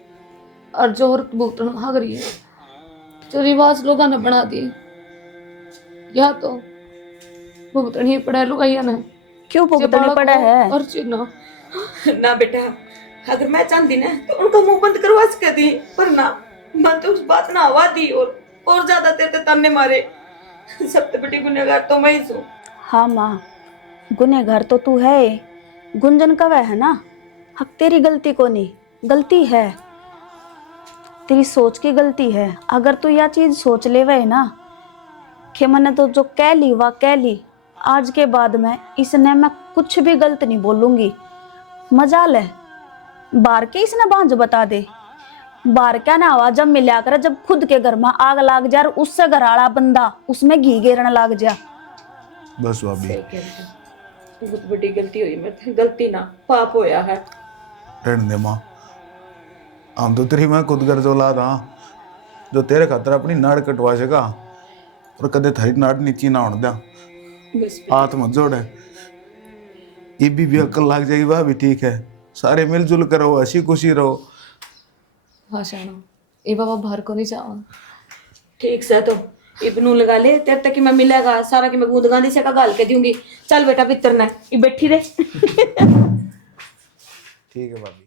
और जो औरत भुगतन भाग रही है, जो रिवाज लोगों ने बना दिए, या तो भुगतन ही पड़ा है लुगाइया ने। क्यों भुगतनी पड़ा है? और चीज ना बेटा, अगर मैं चाहती ना तो उनका मुंह बंद करवा सकती थी, पर ना, मैं तो उस बात ना हवा दी और ज्यादा तेरे ताने मारे। सबसे बड़ी गुनहगार तो मैं ही हूँ। हाँ माँ, गुनहगार तो तू है। गुंजन का वह है ना, हक तेरी गलती को नहीं, गलती है तेरी सोच की गलती है। अगर तू यह चीज सोच ले वह ना कि मैंने तो जो कह ली वह कह ली, आज के बाद में इसने मैं कुछ भी गलत नहीं बोलूंगी। मजाल है बार के इसने बांझ बता दे। बार क्या ना आवाज जब मिला कर, जब खुद के घर में आग लाग जा, उससे घर आड़ा बंदा उसमें घी गेरने लग जा। बस भाभी, बहुत बड़ी गलती हुई मेरे, गलती ना पाप होया है। रहने दे माँ। हम तो तेरी मैं खुद घर औलाद हाँ, जो तेरे खातर अपनी नाड़ कटवा सका और कदे थारी नाड़ नीची ना होने दिया। हाथ मत जोड़े। ये भी अक्ल लग जाएगी, वह भी ठीक है। सारे मिलजुल कर रहो, हंसी खुशी रहो। हाँ शानो, ये बाबा बाहर को नहीं जावा। ठीक से तो इबनू लगा ले, तेरे तक कि मैं मिलेगा सारा कि मैं गूंद गांधी से का गाल के दूंगी। चल बेटा भीतर ना, ये बैठी रहे। ठीक है भाभी।